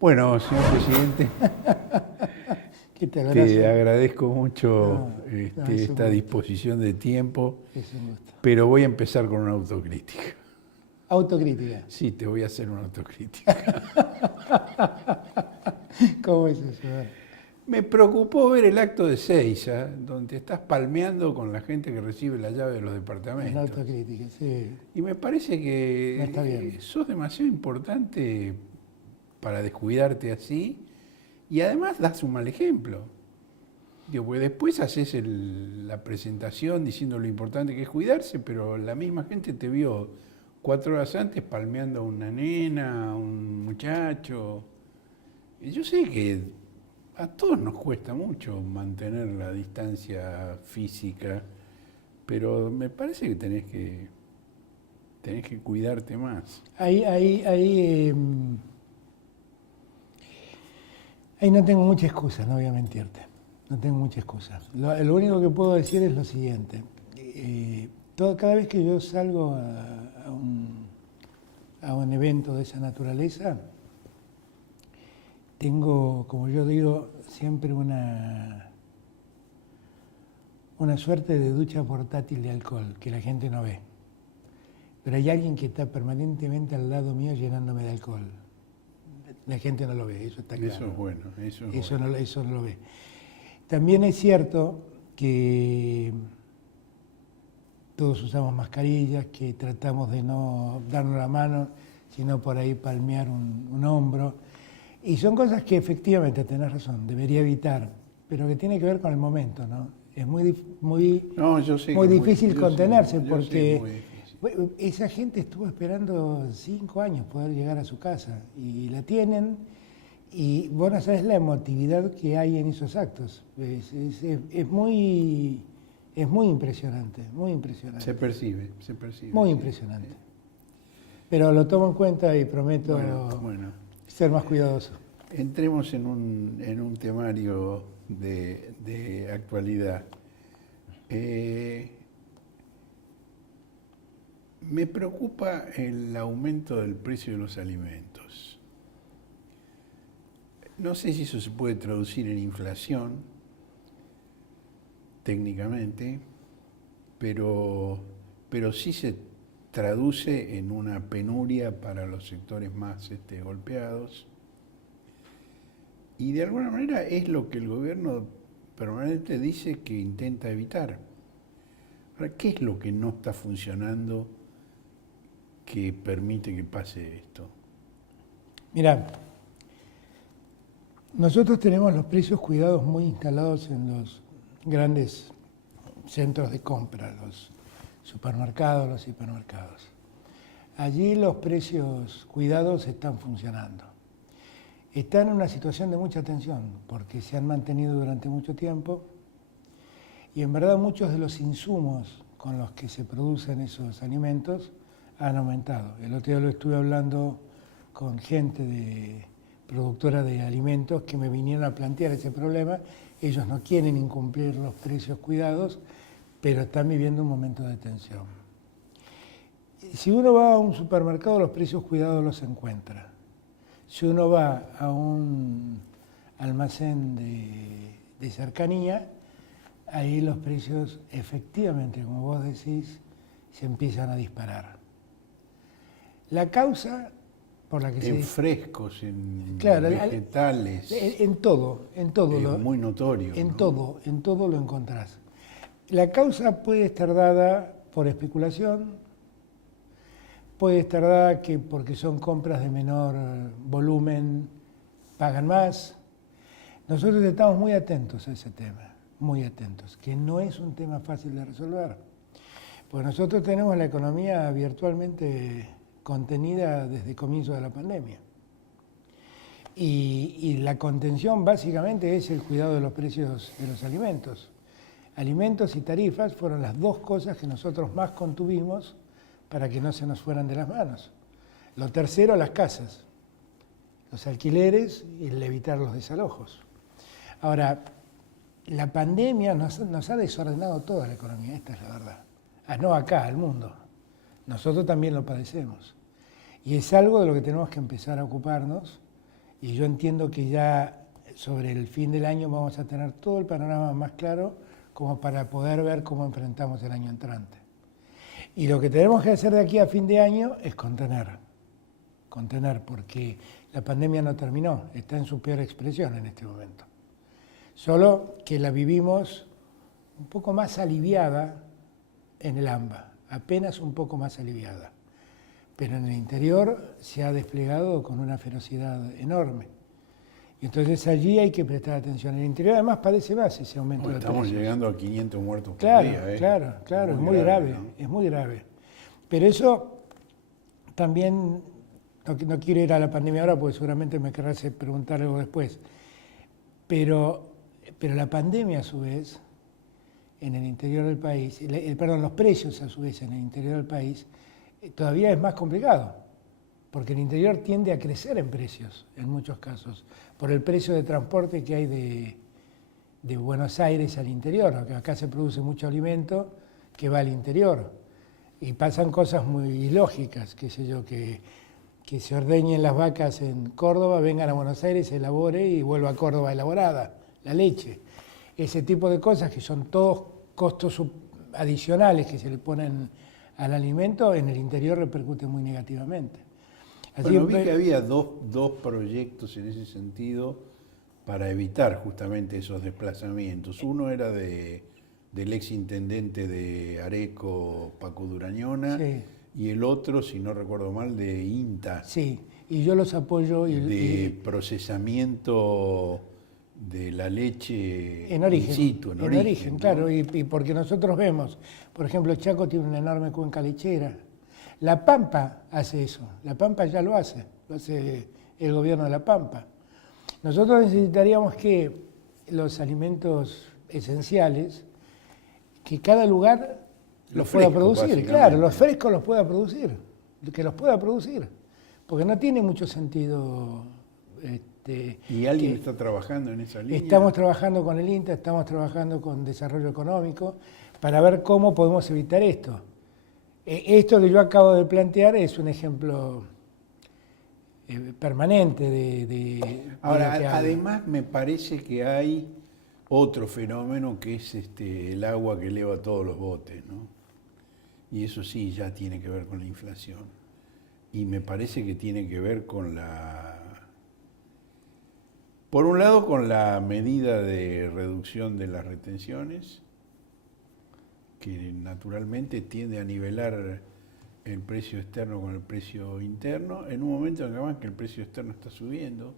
Bueno, señor presidente, ¿Qué tal? te Gracias. agradezco mucho No, es un esta gusto. disposición de tiempo, Es un gusto. pero voy a empezar con una autocrítica. Autocrítica. Sí, te voy a hacer una autocrítica. ¿Cómo es eso? A ver. Me preocupó ver el acto de Seiza, donde estás palmeando con la gente que recibe la llave de los Una departamentos. autocrítica, sí. Y me parece No que está bien. sos demasiado importante para descuidarte así y además das un mal ejemplo. Digo, porque después haces la presentación diciendo lo importante que es cuidarse, pero la misma gente te vio 4 horas antes palmeando a una nena, a un muchacho. Y yo sé que a todos nos cuesta mucho mantener la distancia física, pero me parece que tenés que cuidarte más. Ahí no tengo mucha excusa, no voy a mentirte. No tengo mucha excusa. Lo único que puedo decir es lo siguiente. Cada vez que yo salgo a un evento de esa naturaleza, tengo, como yo digo, siempre una suerte de ducha portátil de alcohol que la gente no ve. Pero hay alguien que está permanentemente al lado mío llenándome de alcohol. La gente no lo ve, eso está claro. Eso es bueno, eso es Eso bueno. eso no lo ve. También es cierto que todos usamos mascarillas, que tratamos de no darnos la mano, sino por ahí palmear un hombro. Y son cosas que efectivamente, tenés razón, debería evitar, pero que tiene que ver con el momento, ¿no? Es No, yo sé muy que difícil yo contenerse sé, yo sé porque que es muy difícil. bueno, esa gente estuvo esperando 5 años poder llegar a su casa y la tienen y vos no sabés la emotividad que hay en esos actos. Es muy impresionante, muy impresionante. Se percibe, se percibe. Muy sí, impresionante. sí. Pero lo tomo en cuenta y prometo Bueno, ser más cuidadoso. entremos en un temario de actualidad. Me preocupa el aumento del precio de los alimentos. No sé si eso se puede traducir en inflación, técnicamente, pero sí se traduce en una penuria para los sectores más golpeados. Y de alguna manera es lo que el gobierno permanente dice que intenta evitar. Ahora, ¿qué es lo que no está funcionando que permite que pase esto? Mirá, nosotros tenemos los precios cuidados muy instalados en los grandes centros de compra, los supermercados, los hipermercados. Allí los precios cuidados están funcionando. Están en una situación de mucha tensión porque se han mantenido durante mucho tiempo y en verdad muchos de los insumos con los que se producen esos alimentos han aumentado. El otro día lo estuve hablando con gente productora de alimentos que me vinieron a plantear ese problema. Ellos no quieren incumplir los precios cuidados, pero están viviendo un momento de tensión. Si uno va a un supermercado, los precios cuidados los encuentra. Si uno va a un almacén de cercanía, ahí los precios efectivamente, como vos decís, se empiezan a disparar. La causa por la que en frescos, en claro, vegetales, en todo es muy notorio. en ¿no? todo lo encontrás. La causa puede estar dada por especulación, puede estar dada que porque son compras de menor volumen pagan más. Nosotros estamos muy atentos a ese tema, muy atentos, que no es un tema fácil de resolver. Pues nosotros tenemos la economía virtualmente contenida desde el comienzo de la pandemia. Y la contención básicamente es el cuidado de los precios de los alimentos. Alimentos y tarifas fueron las dos cosas que nosotros más contuvimos para que no se nos fueran de las manos. Lo tercero, las casas, los alquileres y el evitar los desalojos. Ahora, la pandemia nos ha desordenado toda la economía, esta es la verdad. No acá, al mundo. Nosotros también lo padecemos. Y es algo de lo que tenemos que empezar a ocuparnos Y yo entiendo que ya sobre el fin del año vamos a tener todo el panorama más claro como para poder ver cómo enfrentamos el año entrante. Y lo que tenemos que hacer de aquí a fin de año es contener, porque la pandemia no terminó, está en su peor expresión en este momento. Solo que la vivimos un poco más aliviada en el AMBA, apenas un poco más aliviada. Pero en el interior se ha desplegado con una ferocidad enorme. Y entonces allí hay que prestar atención. En el interior además padece más ese aumento de precios. Estamos llegando a 500 muertos por Claro, día. claro, es muy grave, ¿no? es muy grave. Pero eso también, no quiero ir a la pandemia ahora porque seguramente me querrás preguntar algo después, pero la pandemia a su vez, en el interior del país, los precios a su vez en el interior del país, todavía es más complicado, porque el interior tiende a crecer en precios, en muchos casos, por el precio de transporte que hay de Buenos Aires al interior. Acá se produce mucho alimento que va al interior, y pasan cosas muy ilógicas, qué sé yo, que se ordeñen las vacas en Córdoba, vengan a Buenos Aires, se elabore y vuelva a Córdoba elaborada, la leche. Ese tipo de cosas que son todos costos adicionales que se le ponen al alimento, en el interior repercute muy negativamente. Así Bueno, vi que había dos proyectos en ese sentido para evitar justamente esos desplazamientos. Uno era del ex intendente de Areco, Paco Durañona, sí, y el otro, si no recuerdo mal, de INTA. sí, y yo los apoyo. De procesamiento de la leche en origen, in situ, en origen, ¿no? claro, y porque nosotros vemos, por ejemplo, Chaco tiene una enorme cuenca lechera. La Pampa hace eso, La Pampa ya lo hace el gobierno de La Pampa. Nosotros necesitaríamos que los alimentos esenciales, que cada lugar los pueda producir, claro, los frescos los pueda producir, que los pueda producir, porque no tiene mucho sentido. ¿Y alguien está trabajando en esa línea? Estamos trabajando con el INTA, estamos trabajando con Desarrollo Económico para ver cómo podemos evitar esto. Esto que yo acabo de plantear es un ejemplo permanente de Ahora, además me parece que hay otro fenómeno que es el agua que eleva todos los botes, ¿no? Y eso sí ya tiene que ver con la inflación. Y me parece que tiene que ver con por un lado, con la medida de reducción de las retenciones, que naturalmente tiende a nivelar el precio externo con el precio interno, en un momento en que el precio externo está subiendo.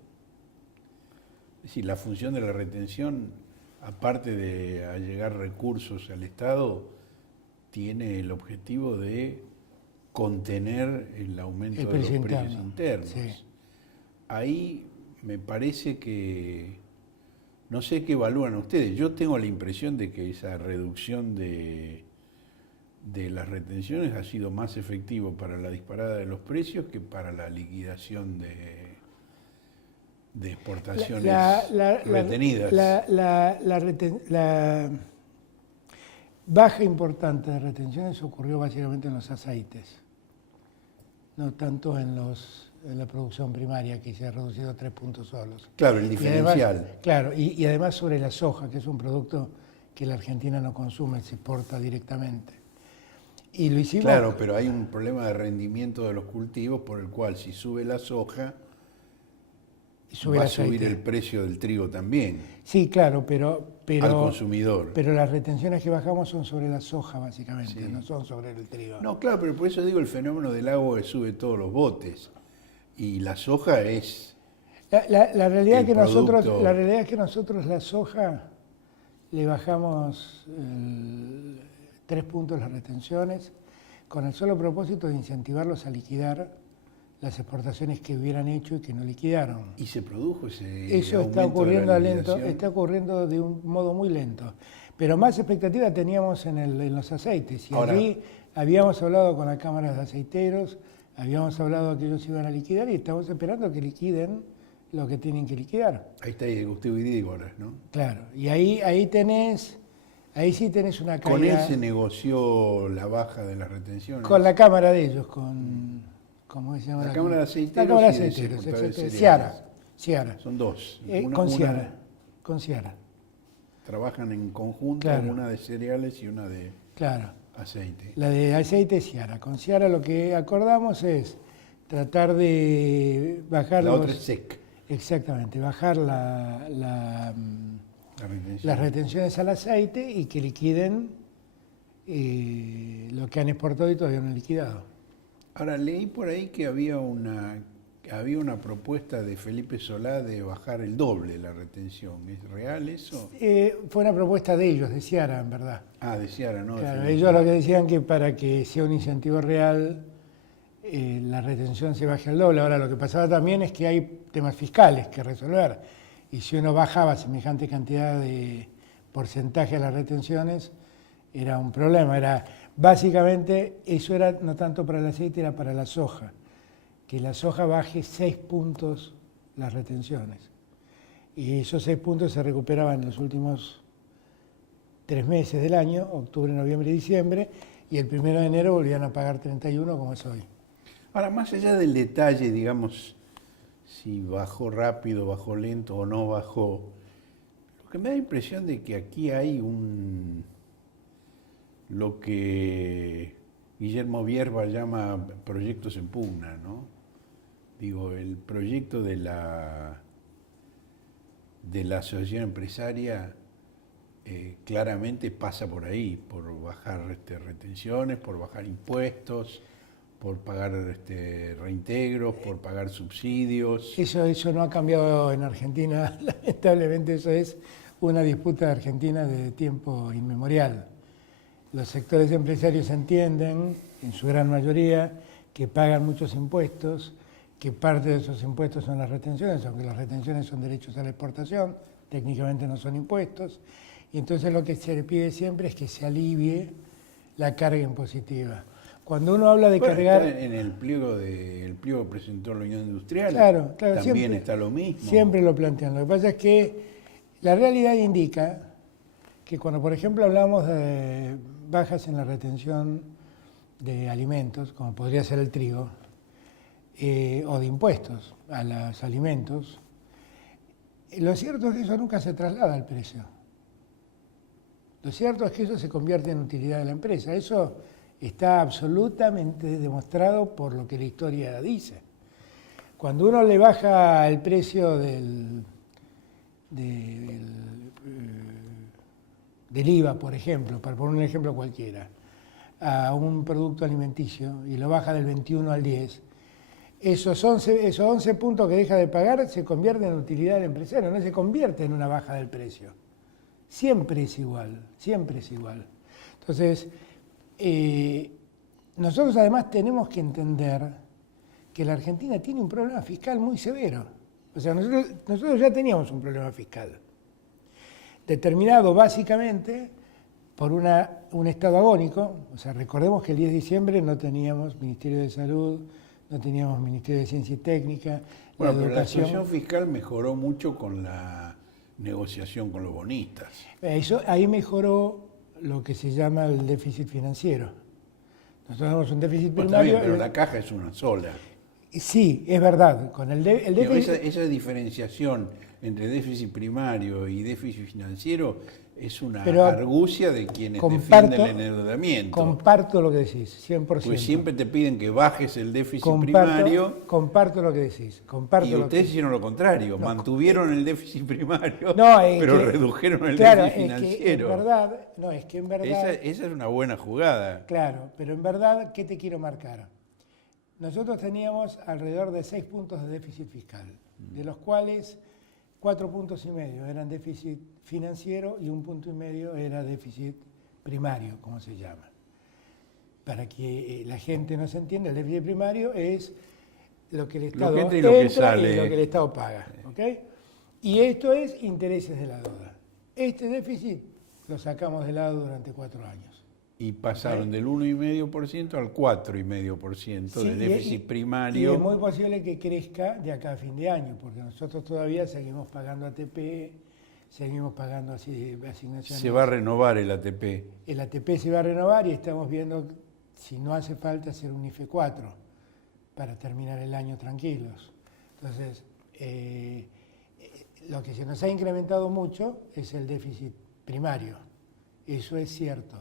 Es decir, la función de la retención, aparte de allegar recursos al Estado, tiene el objetivo de contener el aumento de los precios internos. Sí. Ahí me parece que, no sé qué evalúan ustedes, yo tengo la impresión de que esa reducción de las retenciones ha sido más efectivo para la disparada de los precios que para la liquidación de exportaciones retenidas. La baja importante de retenciones ocurrió básicamente en los aceites, no tanto en la producción primaria, que se ha reducido a 3 puntos solos. Claro, el diferencial. Además, claro, y además sobre la soja, que es un producto que la Argentina no consume, se exporta directamente. Y lo hicimos. Claro, pero hay un problema de rendimiento de los cultivos por el cual si sube la soja, va a subir el precio del trigo también. Sí, claro, pero al consumidor. Pero las retenciones que bajamos son sobre la soja, básicamente, sí, no son sobre el trigo. No, claro, pero por eso digo el fenómeno del agua que sube todos los botes. Y la soja es... La realidad es que nosotros la soja le bajamos 3 puntos las retenciones con el solo propósito de incentivarlos a liquidar las exportaciones que hubieran hecho y que no liquidaron. ¿Y se produjo ese Eso está ocurriendo está ocurriendo de un modo muy lento. Pero más expectativa teníamos en los aceites. Y ahora, allí habíamos hablado con las cámaras de aceiteros, habíamos hablado que ellos iban a liquidar y estamos esperando que liquiden lo que tienen que liquidar. Ahí está Gustavo y Dígoras, ¿no? Claro, y ahí sí tenés una caída. ¿Con él se negoció la baja de las retenciones? Con la cámara de ellos, ¿cómo se llama? La cámara de aceiteros. La cámara de aceiteros, Seara. Ciara. Son dos. Con Ciara. Con Ciara. Trabajan en conjunto, Claro. una de cereales y una de Claro. aceite. La de aceite es Ciara. Con Ciara lo que acordamos es tratar de bajar La los... otra es SEC. Exactamente, bajar La retención. las retenciones al aceite y que liquiden lo que han exportado y todavía no han liquidado. Ahora, leí por ahí que había una propuesta de Felipe Solá de bajar el doble la retención. ¿Es real eso? Fue una propuesta de ellos, de Ciara, en verdad. Ah, de Ciara, ¿no? De Claro, Felipe ellos Solá. lo que decían que para que sea un incentivo real, la retención se baje al doble. Ahora, lo que pasaba también es que hay temas fiscales que resolver. Y si uno bajaba semejante cantidad de porcentaje a las retenciones, era un problema. Básicamente, eso era no tanto para el aceite, era para la soja. Que la soja baje 6 puntos las retenciones. Y esos 6 puntos se recuperaban en los últimos 3 meses del año, octubre, noviembre y diciembre, y el 1 de enero volvían a pagar 31 como es hoy. Ahora, más allá del detalle, digamos, si bajó rápido, bajó lento o no bajó, lo que me da la impresión de que aquí hay lo que Guillermo Bierba llama proyectos en pugna, ¿no? Digo, el proyecto de la asociación empresaria claramente pasa por ahí, por bajar retenciones, por bajar impuestos, por pagar reintegros, por pagar subsidios. Eso no ha cambiado en Argentina, lamentablemente eso es una disputa de Argentina de tiempo inmemorial. Los sectores empresarios entienden, en su gran mayoría, que pagan muchos impuestos, que parte de esos impuestos son las retenciones, aunque las retenciones son derechos a la exportación, técnicamente no son impuestos, y entonces lo que se le pide siempre es que se alivie la carga impositiva. Cuando uno habla de cargar... Está en el pliego que presentó la Unión Industrial, Claro, también siempre, está lo mismo. Siempre lo plantean. Lo que pasa es que la realidad indica que cuando, por ejemplo, hablamos de bajas en la retención de alimentos, como podría ser el trigo, o de impuestos a los alimentos, lo cierto es que eso nunca se traslada al precio. Lo cierto es que eso se convierte en utilidad de la empresa. Eso está absolutamente demostrado por lo que la historia dice. Cuando uno le baja el precio del IVA, por ejemplo, para poner un ejemplo cualquiera, a un producto alimenticio y lo baja del 21 al 10, esos 11 puntos que deja de pagar se convierten en utilidad del empresario, no se convierte en una baja del precio. Siempre es igual, siempre es igual. Entonces, nosotros además tenemos que entender que la Argentina tiene un problema fiscal muy severo. O sea, nosotros ya teníamos un problema fiscal, determinado básicamente por un estado agónico. O sea, recordemos que el 10 de diciembre no teníamos Ministerio de Salud, no teníamos Ministerio de Ciencia y Técnica, Bueno, la pero la educación. situación fiscal mejoró mucho con la negociación con los bonistas. Ahí mejoró lo que se llama el déficit financiero. Nosotros tenemos un déficit Bueno, está primario. bien, pero la caja es una sola. Sí, es verdad. Con el Digo, déficit... esa diferenciación entre déficit primario y déficit financiero es una Pero argucia de quienes comparto- defienden el endeudamiento. Comparto lo que decís, 100%. Porque siempre te piden que bajes el déficit Comparto- primario Comparto lo que decís. y ustedes hicieron lo contrario, mantuvieron el déficit primario, No, pero que- redujeron el claro, déficit es que financiero. en verdad, Esa es una buena jugada. claro, pero en verdad, ¿qué te quiero marcar? Nosotros teníamos alrededor de 6 puntos de déficit fiscal, de los cuales 4,5 puntos eran déficit financiero y 1,5 punto era déficit primario, como se llama. Para que la gente no se entienda, el déficit primario es lo que el Estado que entra y lo que entra sale. y lo que el Estado paga. ¿Ok? Y esto es intereses de la deuda. Este déficit lo sacamos de lado durante 4 años. Y pasaron del 1,5% al 4,5% Sí, de déficit y primario. es muy posible que crezca de acá a fin de año, porque nosotros todavía seguimos pagando ATP, seguimos pagando asignaciones. Se va a renovar el ATP. El ATP se va a renovar y estamos viendo si no hace falta hacer un IFE 4 para terminar el año tranquilos. Entonces, lo que se nos ha incrementado mucho es el déficit primario, eso es cierto,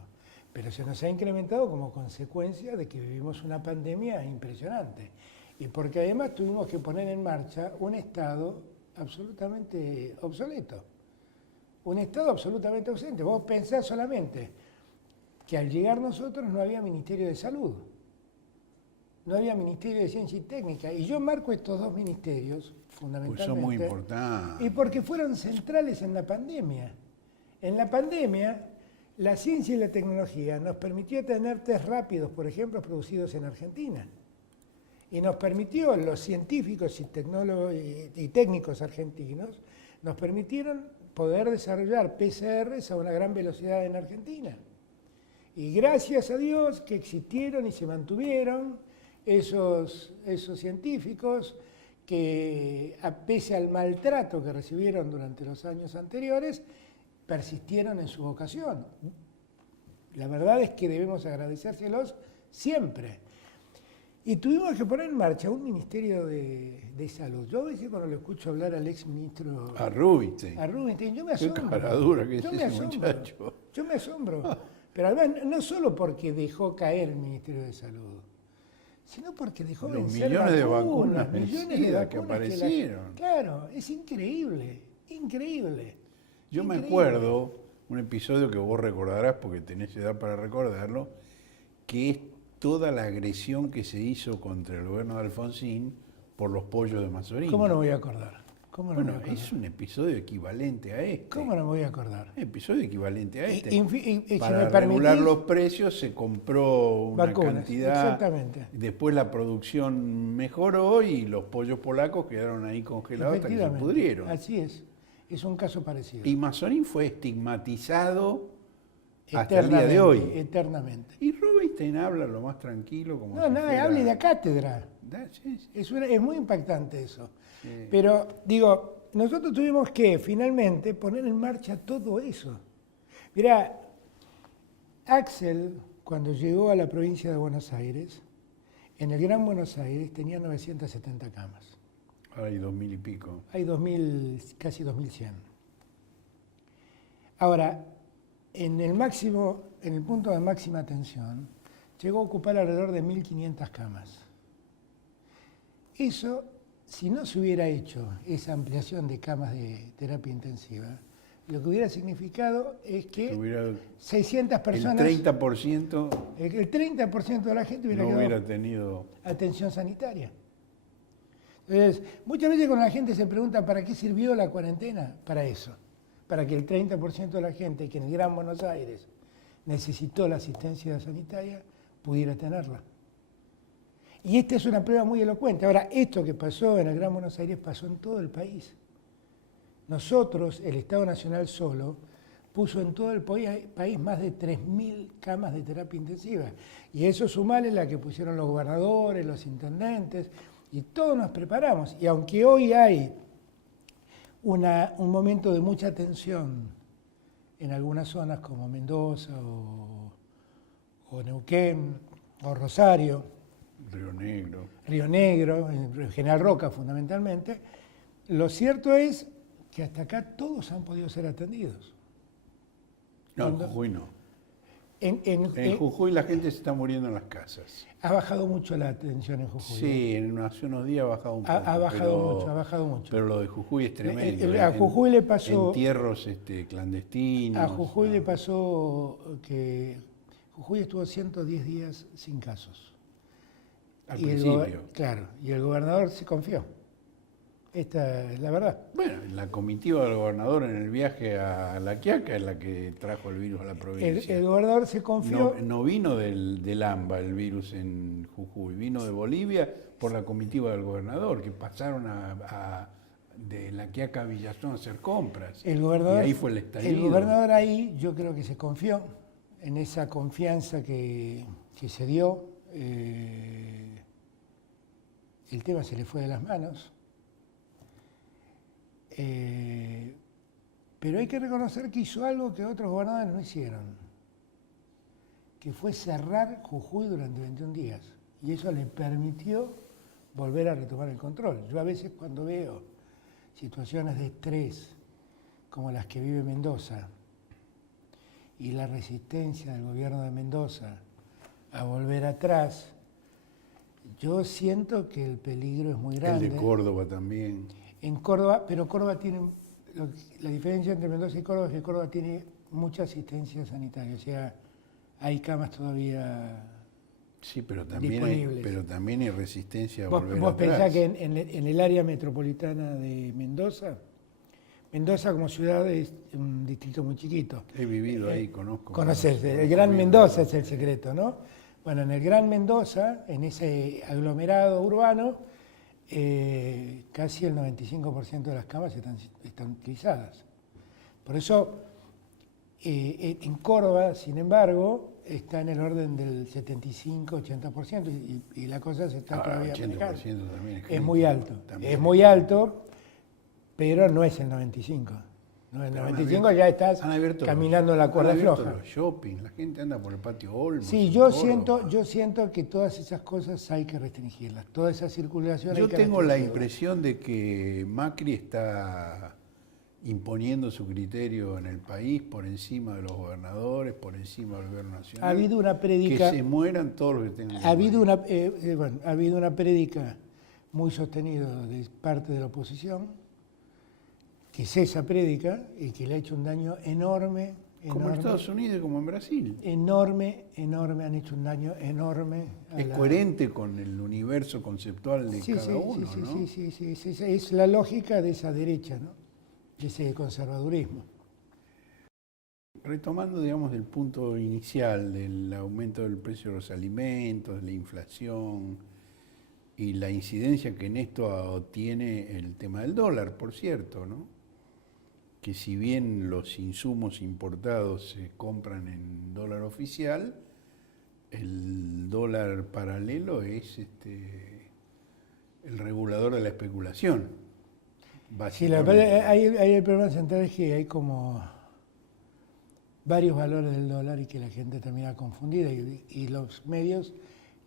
pero se nos ha incrementado como consecuencia de que vivimos una pandemia impresionante y porque además tuvimos que poner en marcha un Estado absolutamente obsoleto, un Estado absolutamente ausente. Vos pensás solamente que al llegar nosotros no había Ministerio de Salud, no había Ministerio de Ciencia y Técnica, y yo marco estos dos ministerios fundamentalmente. Pues son muy importantes. Y porque fueron centrales en la pandemia. En la pandemia, la ciencia y la tecnología nos permitió tener test rápidos, por ejemplo, producidos en Argentina. Y nos permitió, los científicos y tecnólogos y técnicos argentinos, nos permitieron poder desarrollar PCRs a una gran velocidad en Argentina. Y gracias a Dios que existieron y se mantuvieron esos científicos que, pese al maltrato que recibieron durante los años anteriores, persistieron en su vocación. La verdad es que debemos agradecérselos siempre. Y tuvimos que poner en marcha un Ministerio de Salud. Yo a veces cuando lo escucho hablar al exministro... A Rubinstein. A Rubinstein, yo me asombro. Qué cara dura que es Yo me ese asombro. muchacho. Yo me asombro. Pero además, no solo porque dejó caer el Ministerio de Salud, sino porque dejó Los vencer millones de vacunas millones de vencidas que vacunas aparecieron. Claro, es increíble, increíble. Yo me Increíble. acuerdo un episodio que vos recordarás, porque tenés edad para recordarlo, que es toda la agresión que se hizo contra el gobierno de Alfonsín por los pollos de Mazorín. ¿Cómo no me voy a acordar? ¿Cómo no me Bueno, voy a acordar? es un episodio equivalente a este. ¿Cómo no me voy a acordar? Un episodio equivalente a este. Si Para me regular permitís, los precios se compró una vacunas, cantidad. exactamente. Después la producción mejoró y los pollos polacos quedaron ahí congelados hasta que se Efectivamente, pudrieron. así es un caso parecido. Y Mazorín fue estigmatizado hasta el día de hoy. Eternamente. Y Rubinstein habla lo más tranquilo como No, si no, fuera- hable de cátedra. Sí, sí. Es muy impactante eso. Sí. Pero, digo, nosotros tuvimos que finalmente poner en marcha todo eso. Mirá, Axel, cuando llegó a la provincia de Buenos Aires, en el Gran Buenos Aires tenía 970 camas. Ahora hay 2000 y pico. Hay 2000, casi 2100. Ahora, en el punto de máxima tensión, llegó a ocupar alrededor de 1500 camas. Eso, si no se hubiera hecho esa ampliación de camas de terapia intensiva, lo que hubiera significado es que Hubiera 600 personas, el 30% el 30% de la gente hubiera no quedado hubiera tenido. atención sanitaria. Entonces, muchas veces cuando la gente se pregunta ¿para qué sirvió la cuarentena? Para eso, para que el 30% de la gente que en el Gran Buenos Aires necesitó la asistencia sanitaria pudiera tenerla. Y esta es una prueba muy elocuente. Ahora, esto que pasó en el Gran Buenos Aires pasó en todo el país. Nosotros, el Estado Nacional solo, puso en todo el país más de 3000 camas de terapia intensiva. Y eso sumale la que pusieron los gobernadores, los intendentes, y todos nos preparamos. Y aunque hoy hay un momento de mucha tensión en algunas zonas como Mendoza o Neuquén o Rosario, Río Negro. Río Negro, en General Roca fundamentalmente, lo cierto es que hasta acá todos han podido ser atendidos. No, en Cuando- Jujuy no. En En Jujuy la gente se está muriendo en las casas. ha bajado mucho la atención en Jujuy. Sí, hace unos días ha bajado un poco. Ha bajado mucho. Pero lo de Jujuy es tremendo. A Jujuy le pasó- Entierros clandestinos. A Jujuy le pasó que Jujuy estuvo 110 días sin casos. Al Y principio. claro, y el gobernador se confió. Esta es la verdad. Bueno, la comitiva del gobernador en el viaje a La Quiaca es la que trajo el virus a la provincia. El gobernador se confió. No vino del AMBA el virus en Jujuy, vino de Bolivia por la comitiva del gobernador, que pasaron de La Quiaca a Villazón a hacer compras. El gobernador, y ahí fue el estallido. El gobernador ahí, yo creo que se confió en esa confianza que se dio. El tema se le fue de las manos. Pero hay que reconocer que hizo algo que otros gobernadores no hicieron, que fue cerrar Jujuy durante 21 días. Y eso le permitió volver a retomar el control. Yo a veces cuando veo situaciones de estrés como las que vive Mendoza y la resistencia del gobierno de Mendoza a volver atrás, yo siento que el peligro es muy grande. El de Córdoba también. En Córdoba, pero Córdoba tiene, la diferencia entre Mendoza y Córdoba es que Córdoba tiene mucha asistencia sanitaria, o sea, hay camas todavía Sí, pero disponibles. también hay resistencia a ¿Vos volver atrás. pensás que en el área metropolitana de Mendoza, Mendoza como ciudad es un distrito muy chiquito? He vivido ahí, conozco. Conoces, el Gran Mendoza es el secreto, ¿no? Bueno, en el Gran Mendoza, en ese aglomerado urbano, casi el 95% de las camas están utilizadas. Por eso, en Córdoba, sin embargo, está en el orden del 75-80% y la cosa se está todavía 80% manejando. también Es muy alto, también es muy alto, pero no es el 95%. No, el Pero 95 ya estás han abierto caminando en la cuerda han abierto floja. los shopping, la gente anda por el patio Olmos. Sí, en yo Córdoba. siento que todas esas cosas hay que restringirlas, toda esa circulación Yo hay que tengo la restringirla. impresión de que Macri está imponiendo su criterio en el país por encima de los gobernadores, por encima del gobierno nacional. Ha habido una Que prédica, se mueran todos los que tengan que ha habido morir. una, ha habido una prédica muy sostenida de parte de la oposición, que es esa prédica y que le ha hecho un daño enorme, Como en Estados Unidos y como en Brasil. enorme, han hecho un daño enorme. Es coherente con el universo conceptual de cada uno, ¿no? Sí, es la lógica de esa derecha, ¿no? De ese conservadurismo. Retomando, digamos, el punto inicial del aumento del precio de los alimentos, la inflación y la incidencia que en esto tiene el tema del dólar, por cierto, ¿no? Que si bien los insumos importados se compran en dólar oficial, el dólar paralelo es el regulador de la especulación. Sí, Básicamente. ahí el problema central es que hay como varios valores del dólar y que la gente termina confundida y los medios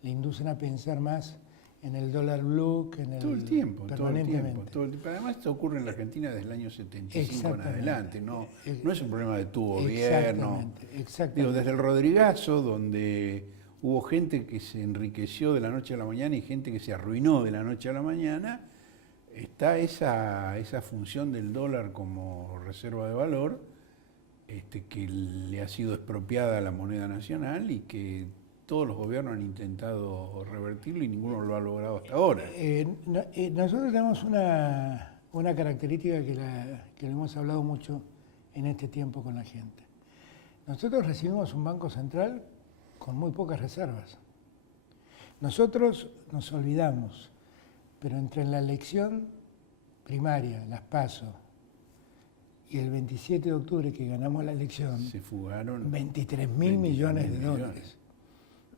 le inducen a pensar más en el dólar blue que en el Todo el tiempo, permanentemente. todo el tiempo. Además, esto ocurre en la Argentina desde el año 75 en Exactamente. adelante, no es un problema de tu gobierno. Exactamente. Digo, desde el Rodrigazo, donde hubo gente que se enriqueció de la noche a la mañana y gente que se arruinó de la noche a la mañana, está esa función del dólar como reserva de valor, que le ha sido expropiada a la moneda nacional y que todos los gobiernos han intentado revertirlo y ninguno lo ha logrado hasta ahora. Nosotros tenemos una característica que lo hemos hablado mucho en este tiempo con la gente. Nosotros recibimos un banco central con muy pocas reservas. Nosotros nos olvidamos, pero entre la elección primaria, las PASO, y el 27 de octubre que ganamos la elección, Se fugaron 23.000 millones de dólares.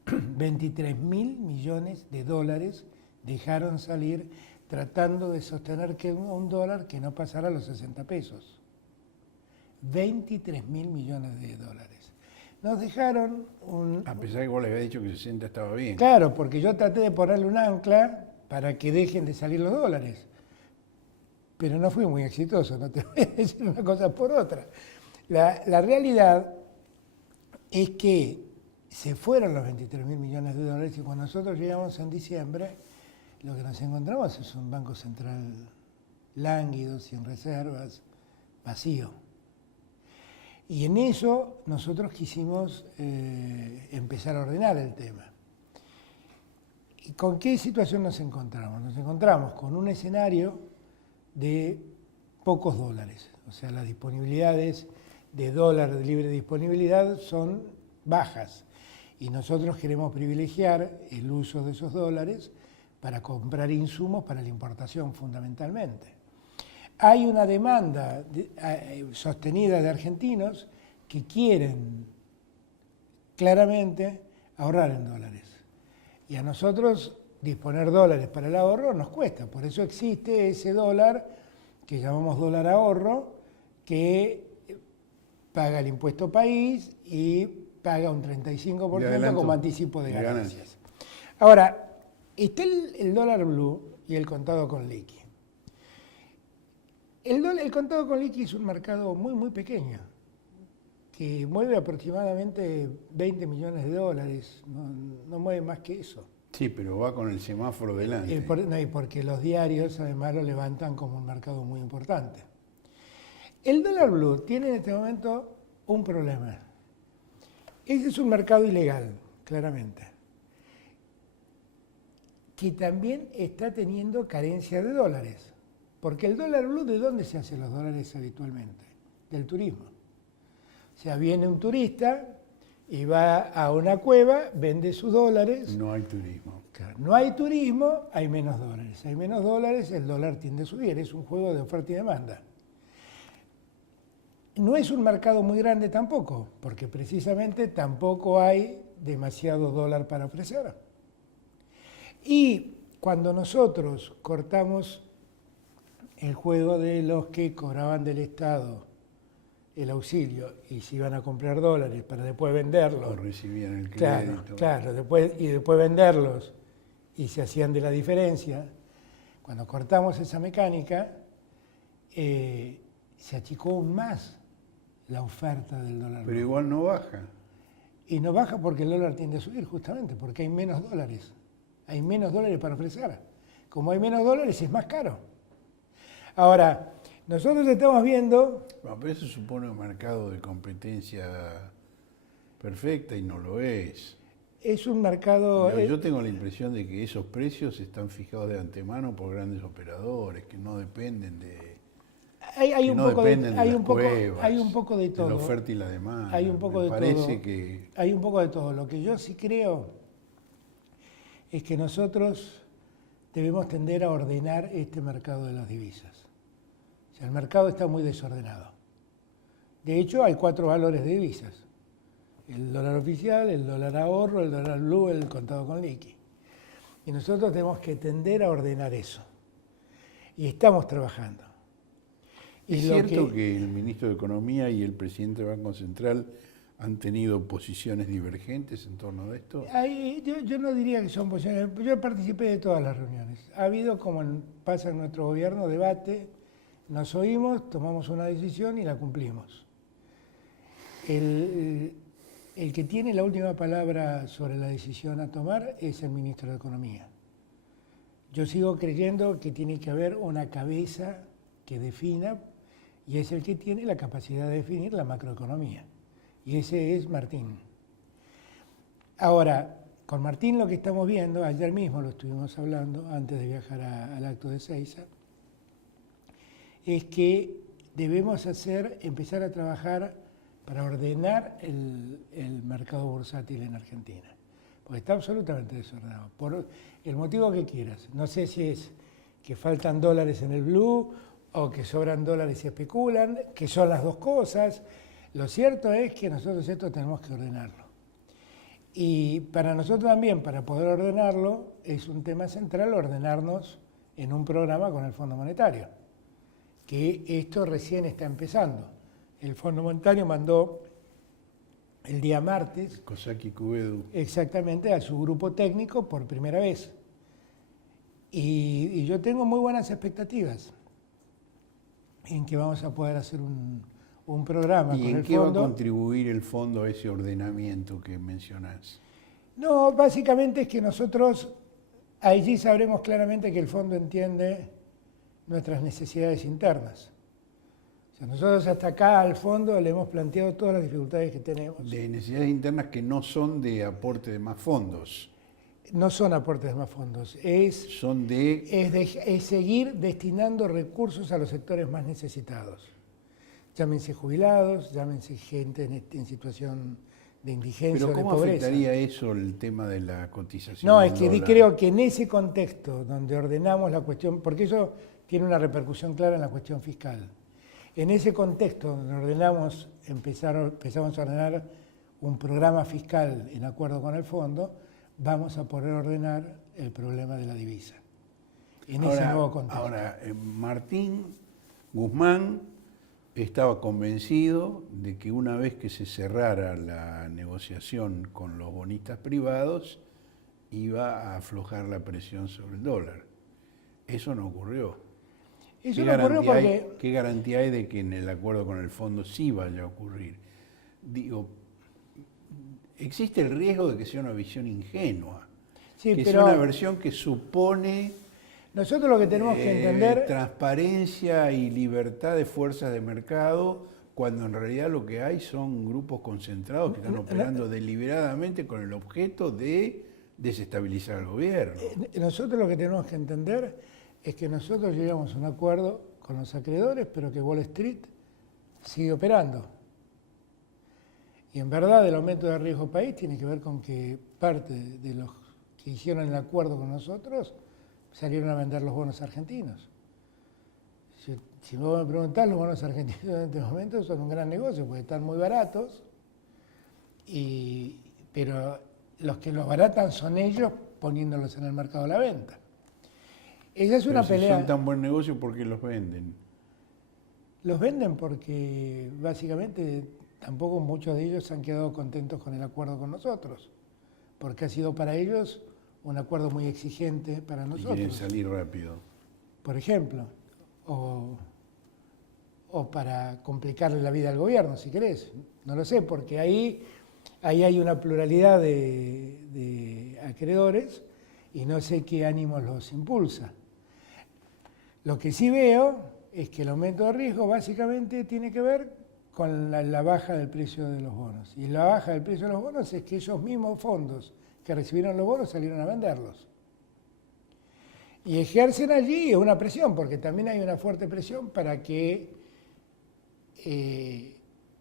23.000 millones de dólares dejaron salir tratando de sostener que un dólar que no pasara a los 60 pesos. 23.000 millones de dólares. Nos dejaron A pesar que vos le había dicho que 60 estaba bien. Claro, porque yo traté de ponerle un ancla para que dejen de salir los dólares. Pero no fui muy exitoso, no te voy a decir una cosa por otra. La realidad es que se fueron los 23.000 millones de dólares y cuando nosotros llegamos en diciembre, lo que nos encontramos es un banco central lánguido, sin reservas, vacío. Y en eso nosotros quisimos empezar a ordenar el tema. ¿Y con qué situación nos encontramos? Nos encontramos con un escenario de pocos dólares. O sea, las disponibilidades de dólar de libre disponibilidad son bajas. Y nosotros queremos privilegiar el uso de esos dólares para comprar insumos para la importación fundamentalmente. Hay una demanda sostenida de argentinos que quieren claramente ahorrar en dólares. Y a nosotros disponer dólares para el ahorro nos cuesta. Por eso existe ese dólar que llamamos dólar ahorro, que paga el impuesto país y paga un 35% como anticipo de ganancias. Ahora, está el dólar blue y el contado con liqui. El contado con liqui es un mercado muy, muy pequeño, que mueve aproximadamente 20 millones de dólares, no mueve más que eso. Sí, pero va con el semáforo delante. No, y porque los diarios además lo levantan como un mercado muy importante. El dólar blue tiene en este momento un problema. Ese es un mercado ilegal, claramente, que también está teniendo carencia de dólares. Porque el dólar blue, ¿de dónde se hacen los dólares habitualmente? Del turismo. O sea, viene un turista y va a una cueva, vende sus dólares. No hay turismo. Claro, no hay turismo, hay menos dólares. Hay menos dólares, el dólar tiende a subir. Es un juego de oferta y demanda. No es un mercado muy grande tampoco, porque precisamente tampoco hay demasiado dólar para ofrecer. Y cuando nosotros cortamos el juego de los que cobraban del Estado el auxilio y se iban a comprar dólares para después venderlos. O recibían el Claro, crédito. claro, después venderlos y se hacían de la diferencia. Cuando cortamos esa mecánica, se achicó aún más la oferta del dólar. Pero igual no baja. Y no baja porque el dólar tiende a subir, justamente, porque hay menos dólares. Hay menos dólares para ofrecer. Como hay menos dólares, es más caro. Ahora, nosotros estamos viendo... Bueno, pero eso supone un mercado de competencia perfecta y no lo es. Es un mercado... Yo tengo la impresión de que esos precios están fijados de antemano por grandes operadores que no dependen de... Hay un poco de todo. De la oferta y la demanda. Hay un poco de todo. Parece que... Hay un poco de todo. Lo que yo sí creo es que nosotros debemos tender a ordenar este mercado de las divisas. O sea, el mercado está muy desordenado. De hecho, hay 4 valores de divisas. El dólar oficial, el dólar ahorro, el dólar blue, el contado con liqui. Y nosotros tenemos que tender a ordenar eso. Y estamos trabajando. ¿Es cierto que el ministro de Economía y el presidente del Banco Central han tenido posiciones divergentes en torno a esto? Yo no diría que son posiciones. Yo participé de todas las reuniones. Ha habido, como pasa en nuestro gobierno, debate, nos oímos, tomamos una decisión y la cumplimos. El que tiene la última palabra sobre la decisión a tomar es el ministro de Economía. Yo sigo creyendo que tiene que haber una cabeza que defina, y es el que tiene la capacidad de definir la macroeconomía. Y ese es Martín. Ahora, con Martín lo que estamos viendo, ayer mismo lo estuvimos hablando, antes de viajar al acto de Seiza, es que debemos empezar a trabajar para ordenar el mercado bursátil en Argentina. Porque está absolutamente desordenado. Por el motivo que quieras. No sé si es que faltan dólares en el blue, o que sobran dólares y especulan, que son las dos cosas. Lo cierto es que nosotros esto tenemos que ordenarlo. Y para nosotros también, para poder ordenarlo, es un tema central ordenarnos en un programa con el Fondo Monetario, que esto recién está empezando. El Fondo Monetario mandó el día martes, Cossacchi Cubedu, exactamente, a su grupo técnico por primera vez. Y yo tengo muy buenas expectativas en que vamos a poder hacer un programa con el fondo. ¿Y en qué va a contribuir el fondo a ese ordenamiento que mencionás? No, básicamente es que nosotros allí sabremos claramente que el fondo entiende nuestras necesidades internas. O sea, nosotros hasta acá al fondo le hemos planteado todas las dificultades que tenemos. De necesidades internas que no son de aporte de más fondos. No son aportes de más fondos, es seguir destinando recursos a los sectores más necesitados. Llámense jubilados, llámense gente en situación de indigencia o de pobreza. ¿Pero cómo afectaría eso el tema de la cotización? No, es que creo que en ese contexto donde ordenamos la cuestión, porque eso tiene una repercusión clara en la cuestión fiscal. En ese contexto donde empezamos a ordenar un programa fiscal en acuerdo con el fondo, vamos a poder ordenar el problema de la divisa. En ese nuevo contexto. Ahora, Martín Guzmán estaba convencido de que una vez que se cerrara la negociación con los bonistas privados, iba a aflojar la presión sobre el dólar. Eso no ocurrió. Eso no ocurrió porque... ¿Qué garantía hay de que en el acuerdo con el fondo sí vaya a ocurrir? Digo, existe el riesgo de que sea una visión ingenua, Sí, que pero sea una versión que supone nosotros lo que tenemos que entender... transparencia y libertad de fuerzas de mercado, cuando en realidad lo que hay son grupos concentrados que están operando deliberadamente con el objeto de desestabilizar al gobierno. Nosotros lo que tenemos que entender es que nosotros llegamos a un acuerdo con los acreedores, pero que Wall Street sigue operando. Y en verdad el aumento de riesgo país tiene que ver con que parte de los que hicieron el acuerdo con nosotros salieron a vender los bonos argentinos. Si vos me preguntás, los bonos argentinos en este momento son un gran negocio porque están muy baratos, pero los que los baratan son ellos poniéndolos en el mercado a la venta. Esa es una Pero si pelea. son tan buen negocio, ¿por qué los venden? Los venden porque básicamente tampoco muchos de ellos han quedado contentos con el acuerdo con nosotros, porque ha sido para ellos un acuerdo muy exigente para Y nosotros. quieren salir rápido. Por ejemplo, o para complicarle la vida al gobierno, si querés. No lo sé, porque ahí hay una pluralidad de acreedores y no sé qué ánimos los impulsa. Lo que sí veo es que el aumento de riesgo básicamente tiene que ver con la baja del precio de los bonos. Y la baja del precio de los bonos es que esos mismos fondos que recibieron los bonos salieron a venderlos. Y ejercen allí una presión, porque también hay una fuerte presión para que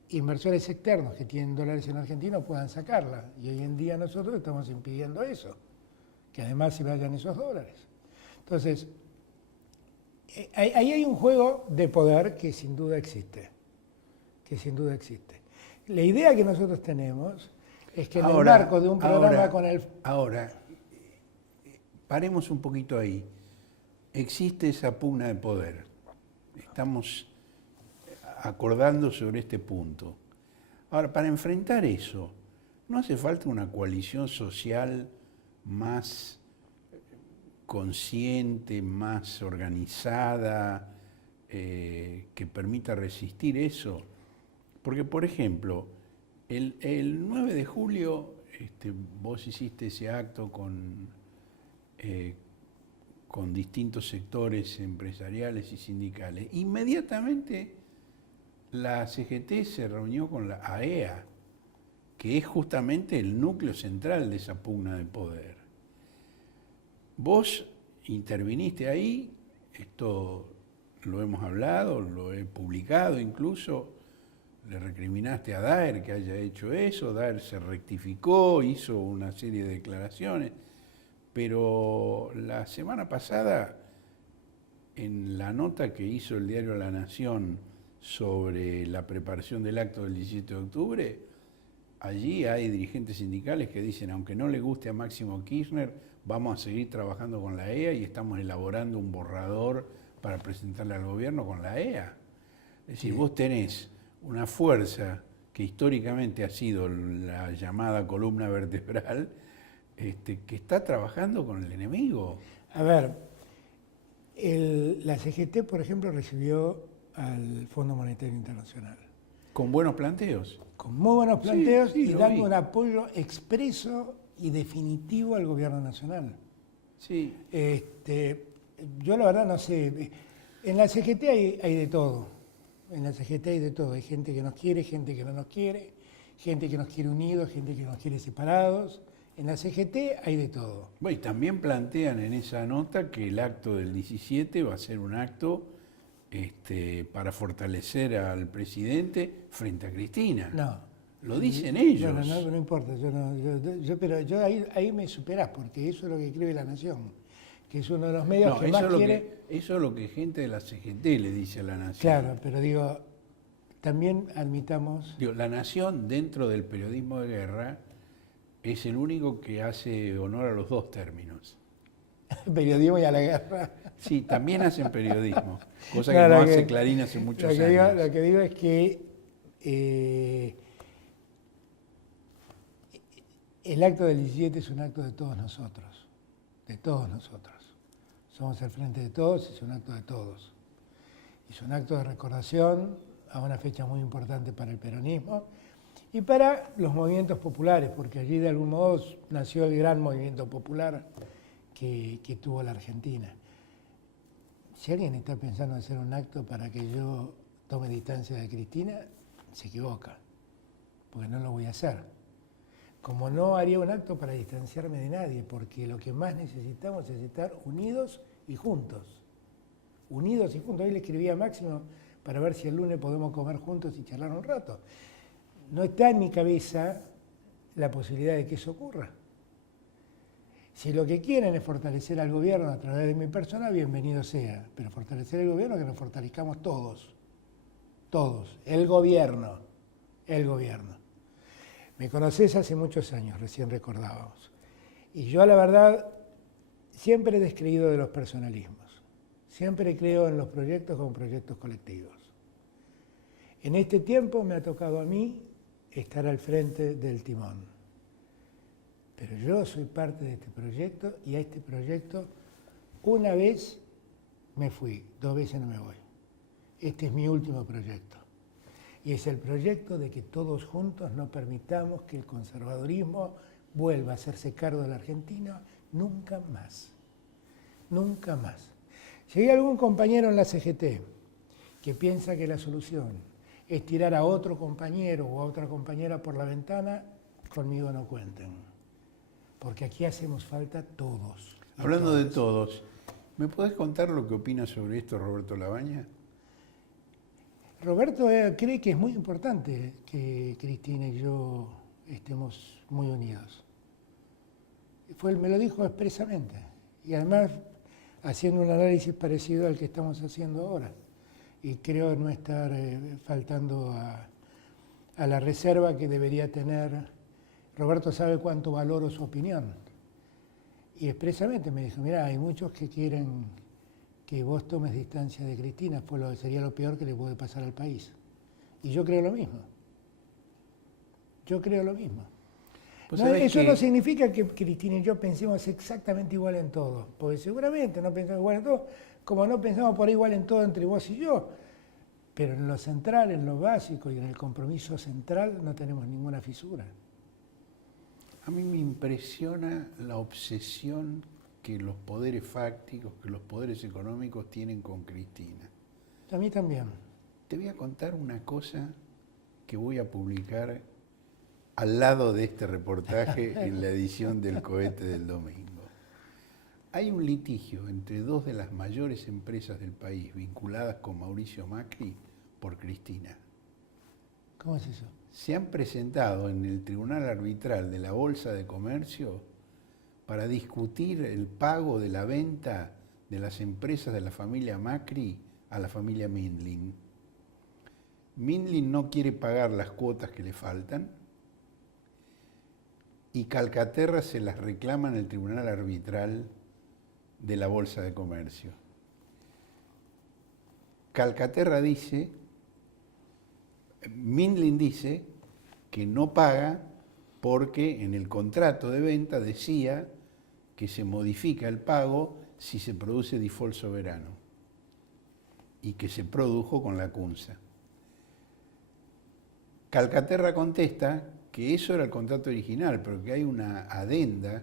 inversores externos que tienen dólares en Argentina puedan sacarla. Y hoy en día nosotros estamos impidiendo eso, que además se vayan esos dólares. Entonces, ahí hay un juego de poder que sin duda existe. La idea que nosotros tenemos es que en el marco de un programa con el... Ahora, paremos un poquito ahí. Existe esa pugna de poder. Estamos acordando sobre este punto. Ahora, para enfrentar eso, ¿no hace falta una coalición social más consciente, más organizada, que permita resistir eso? Porque, por ejemplo, el 9 de julio vos hiciste ese acto con distintos sectores empresariales y sindicales. Inmediatamente la CGT se reunió con la AEA, que es justamente el núcleo central de esa pugna de poder. Vos interviniste ahí, esto lo hemos hablado, lo he publicado incluso, le recriminaste a Daer que haya hecho eso, Daer se rectificó, hizo una serie de declaraciones, pero la semana pasada, en la nota que hizo el diario La Nación sobre la preparación del acto del 17 de octubre, allí hay dirigentes sindicales que dicen, aunque no le guste a Máximo Kirchner, vamos a seguir trabajando con la EA y estamos elaborando un borrador para presentarle al gobierno con la EA. Es decir, vos tenés una fuerza que históricamente ha sido la llamada columna vertebral, que está trabajando con el enemigo. A ver, la CGT, por ejemplo, recibió al Fondo Monetario Internacional. Con buenos planteos. Con muy buenos planteos Sí, y lo dando vi. un apoyo expreso y definitivo al gobierno nacional. Sí. Yo la verdad no sé. En la CGT hay de todo. En la CGT hay de todo. Hay gente que nos quiere, gente que no nos quiere, gente que nos quiere unidos, gente que nos quiere separados. En la CGT hay de todo. Bueno, y también plantean en esa nota que el acto del 17 va a ser un acto para fortalecer al presidente frente a Cristina. No. Lo dicen ellos. No importa. Pero yo ahí me superás, porque eso es lo que escribe La Nación, que es uno de los medios que más quiere... Eso es lo que gente de la CGT le dice a La Nación. Claro, pero digo, también admitamos... La Nación, dentro del periodismo de guerra, es el único que hace honor a los dos términos. Periodismo y a la guerra. Sí, también hacen periodismo, cosa que Claro, no hace Clarín hace muchos años. Lo que digo es que el acto del 17 es un acto de todos nosotros, de todos nosotros. Somos el frente de todos, es un acto de todos. Hizo un acto de recordación a una fecha muy importante para el peronismo y para los movimientos populares, porque allí de algún modo nació el gran movimiento popular que tuvo la Argentina. Si alguien está pensando en hacer un acto para que yo tome distancia de Cristina, se equivoca, porque no lo voy a hacer. Como no haría un acto para distanciarme de nadie, porque lo que más necesitamos es estar unidos y juntos. Unidos y juntos. Hoy le escribí a Máximo para ver si el lunes podemos comer juntos y charlar un rato. No está en mi cabeza la posibilidad de que eso ocurra. Si lo que quieren es fortalecer al gobierno a través de mi persona, bienvenido sea. Pero fortalecer el gobierno, que nos fortalezcamos todos. Todos. El gobierno. El gobierno. Me conocés hace muchos años, recién recordábamos. Y yo, la verdad, siempre he descreído de los personalismos. Siempre creo en los proyectos como proyectos colectivos. En este tiempo me ha tocado a mí estar al frente del timón. Pero yo soy parte de este proyecto y a este proyecto una vez me fui, 2 veces no me voy. Este es mi último proyecto. Y es el proyecto de que todos juntos no permitamos que el conservadurismo vuelva a hacerse cargo de la Argentina nunca más. Nunca más. Si hay algún compañero en la CGT que piensa que la solución es tirar a otro compañero o a otra compañera por la ventana, conmigo no cuenten. Porque aquí hacemos falta todos. Hablando de todos, ¿me podés contar lo que opina sobre esto Roberto Labaña? Roberto cree que es muy importante que Cristina y yo estemos muy unidos. Me lo dijo expresamente. Y además haciendo un análisis parecido al que estamos haciendo ahora. Y creo no estar faltando a la reserva que debería tener. Roberto sabe cuánto valoro su opinión. Y expresamente me dijo, mira, hay muchos que quieren que vos tomes distancia de Cristina, sería lo peor que le puede pasar al país. Y yo creo lo mismo. Yo creo lo mismo. No, eso no significa que Cristina y yo pensemos exactamente igual en todo, porque seguramente no pensamos igual en todo, como no pensamos por ahí igual en todo entre vos y yo, pero en lo central, en lo básico y en el compromiso central no tenemos ninguna fisura. A mí me impresiona la obsesión que los poderes fácticos, que los poderes económicos tienen con Cristina. A mí también. Te voy a contar una cosa que voy a publicar al lado de este reportaje en la edición del Cohete del domingo. Hay un litigio entre 2 de las mayores empresas del país vinculadas con Mauricio Macri por Cristina. ¿Cómo es eso? Se han presentado en el Tribunal Arbitral de la Bolsa de Comercio para discutir el pago de la venta de las empresas de la familia Macri a la familia Mindlin. Mindlin no quiere pagar las cuotas que le faltan y Calcaterra se las reclama en el Tribunal Arbitral de la Bolsa de Comercio. Calcaterra dice, Mindlin dice que no paga porque en el contrato de venta decía que se modifica el pago si se produce default soberano y que se produjo con la CUNSA. Calcaterra contesta que eso era el contrato original, pero que hay una adenda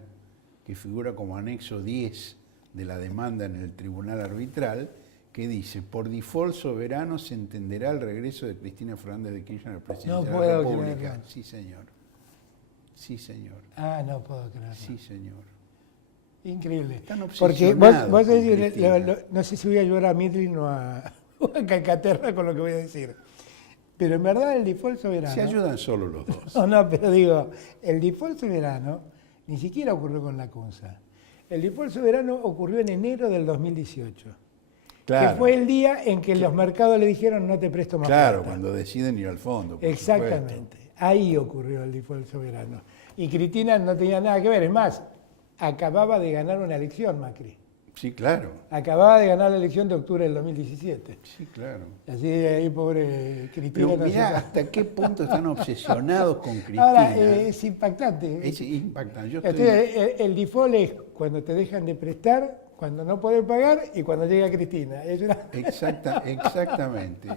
que figura como anexo 10 de la demanda en el tribunal arbitral que dice, por default soberano se entenderá el regreso de Cristina Fernández de Kirchner a la presidencia de la República. Creerlo. Sí, señor. Sí, señor. Ah, no puedo creerlo. Sí, señor. Increíble. Están porque obsesionados vos con decís, Cristina. no sé si voy a ayudar a Midlin o a Calcaterra con lo que voy a decir. Pero en verdad el default soberano... Se ayudan solo los dos. No, pero digo, el default soberano ni siquiera ocurrió con la CUNSA. El default soberano ocurrió en enero del 2018. Claro. Que fue el día en que los mercados le dijeron no te presto más Claro, plata. cuando deciden ir al fondo. Por Exactamente. supuesto. Ahí ocurrió el default soberano. Y Cristina no tenía nada que ver. Es más, acababa de ganar una elección, Macri. Sí, claro. Acababa de ganar la elección de octubre del 2017. Sí, claro. Así ahí, pobre Cristina. Pero no mirá sé- hasta qué punto están obsesionados con Cristina. Ahora, es impactante. Es impactante. Yo Entonces, estoy... el default es cuando te dejan de prestar cuando no podés pagar y cuando llega Cristina. Exactamente.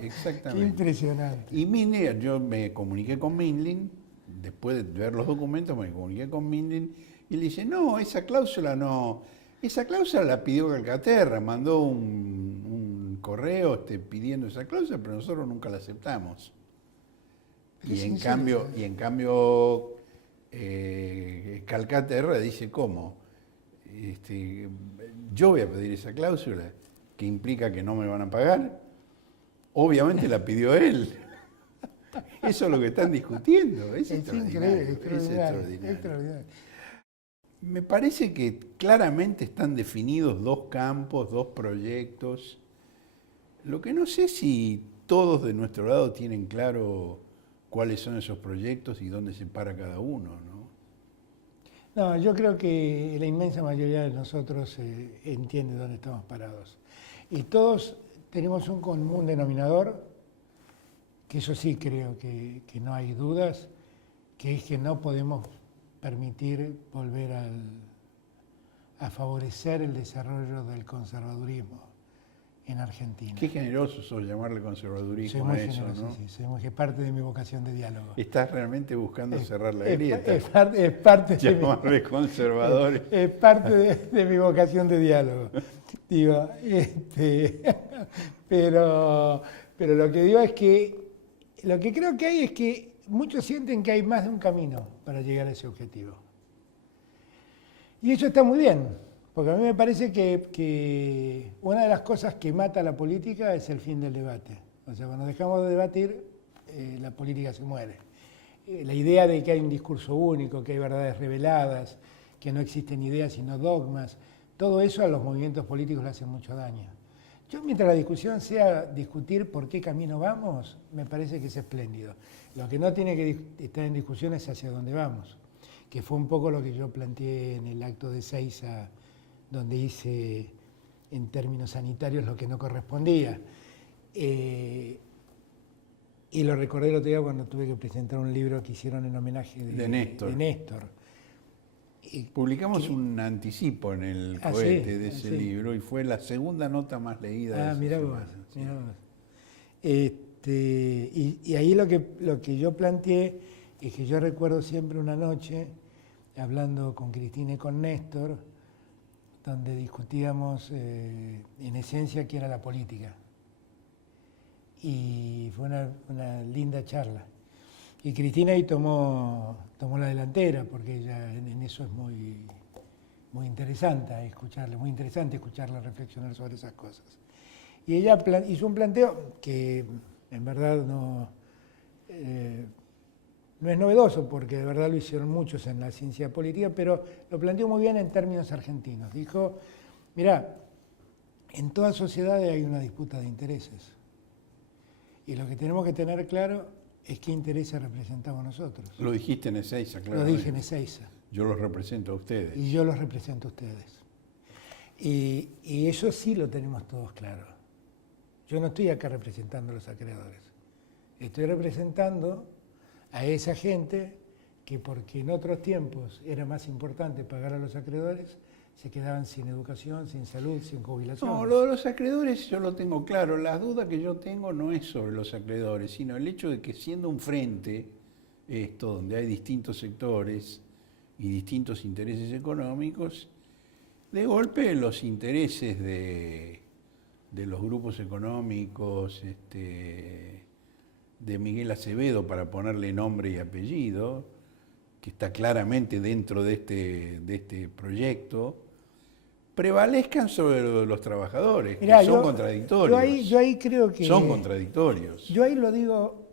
Qué impresionante. Y Mindlin, yo me comuniqué con Mindlin, después de ver los documentos me comuniqué con Mindlin y le dice, no, esa cláusula no, esa cláusula la pidió Calcaterra, mandó un correo pidiendo esa cláusula, pero nosotros nunca la aceptamos. Y en cambio, Calcaterra dice, ¿cómo? Yo voy a pedir esa cláusula que implica que no me van a pagar. Obviamente la pidió él. Eso es lo que están discutiendo. Es increíble, extraordinario. Me parece que claramente están definidos dos campos, dos proyectos. Lo que no sé si todos de nuestro lado tienen claro cuáles son esos proyectos y dónde se para cada uno, ¿no? No, yo creo que la inmensa mayoría de nosotros entiende dónde estamos parados. Y todos tenemos un común denominador, que eso sí creo que no hay dudas, que es que no podemos permitir volver a favorecer el desarrollo del conservadurismo en Argentina. Qué generoso sos llamarle conservadurismo soy muy a eso, generoso, ¿no? Sí, es parte de mi vocación de diálogo. Estás realmente buscando cerrar la grieta. Es parte llamarle conservadores. Es parte de mi vocación de diálogo. Digo, pero lo que digo es que lo que creo que hay es que muchos sienten que hay más de un camino para llegar a ese objetivo. Y eso está muy bien, porque a mí me parece que una de las cosas que mata a la política es el fin del debate. O sea, cuando dejamos de debatir, la política se muere. La idea de que hay un discurso único, que hay verdades reveladas, que no existen ideas sino dogmas, todo eso a los movimientos políticos le hace mucho daño. Yo, mientras la discusión sea discutir por qué camino vamos, me parece que es espléndido. Lo que no tiene que estar en discusión es hacia dónde vamos, que fue un poco lo que yo planteé en el acto de Ezeiza, donde hice en términos sanitarios lo que no correspondía. Y lo recordé el otro día cuando tuve que presentar un libro que hicieron en homenaje de Néstor. Publicamos un anticipo en el cohete de ese libro y fue la segunda nota más leída. Mirá vos. Y ahí lo que yo planteé es que yo recuerdo siempre una noche hablando con Cristina y con Néstor, donde discutíamos en esencia qué era la política. Y fue una linda charla. Y Cristina ahí tomó la delantera, porque ella en eso es muy interesante escucharla reflexionar sobre esas cosas. Y ella hizo un planteo que en verdad no es novedoso, porque de verdad lo hicieron muchos en la ciencia política, pero lo planteó muy bien en términos argentinos. Dijo, mirá, en toda sociedad hay una disputa de intereses. Y lo que tenemos que tener claro es qué intereses representamos nosotros. Lo dijiste en Ezeiza, claro. Lo dije en Ezeiza. Yo los represento a ustedes. Y yo los represento a ustedes. Y eso sí lo tenemos todos claro. Yo no estoy acá representando a los acreedores. Estoy representando a esa gente que, porque en otros tiempos era más importante pagar a los acreedores, se quedaban sin educación, sin salud, sin jubilación. No, lo de los acreedores yo lo tengo claro. La duda que yo tengo no es sobre los acreedores, sino el hecho de que siendo un frente, donde hay distintos sectores y distintos intereses económicos, de golpe los intereses de los grupos económicos, de Miguel Acevedo, para ponerle nombre y apellido, que está claramente dentro de este proyecto, prevalezcan sobre los trabajadores, que son contradictorios. Yo ahí creo que... Son contradictorios. Yo ahí lo digo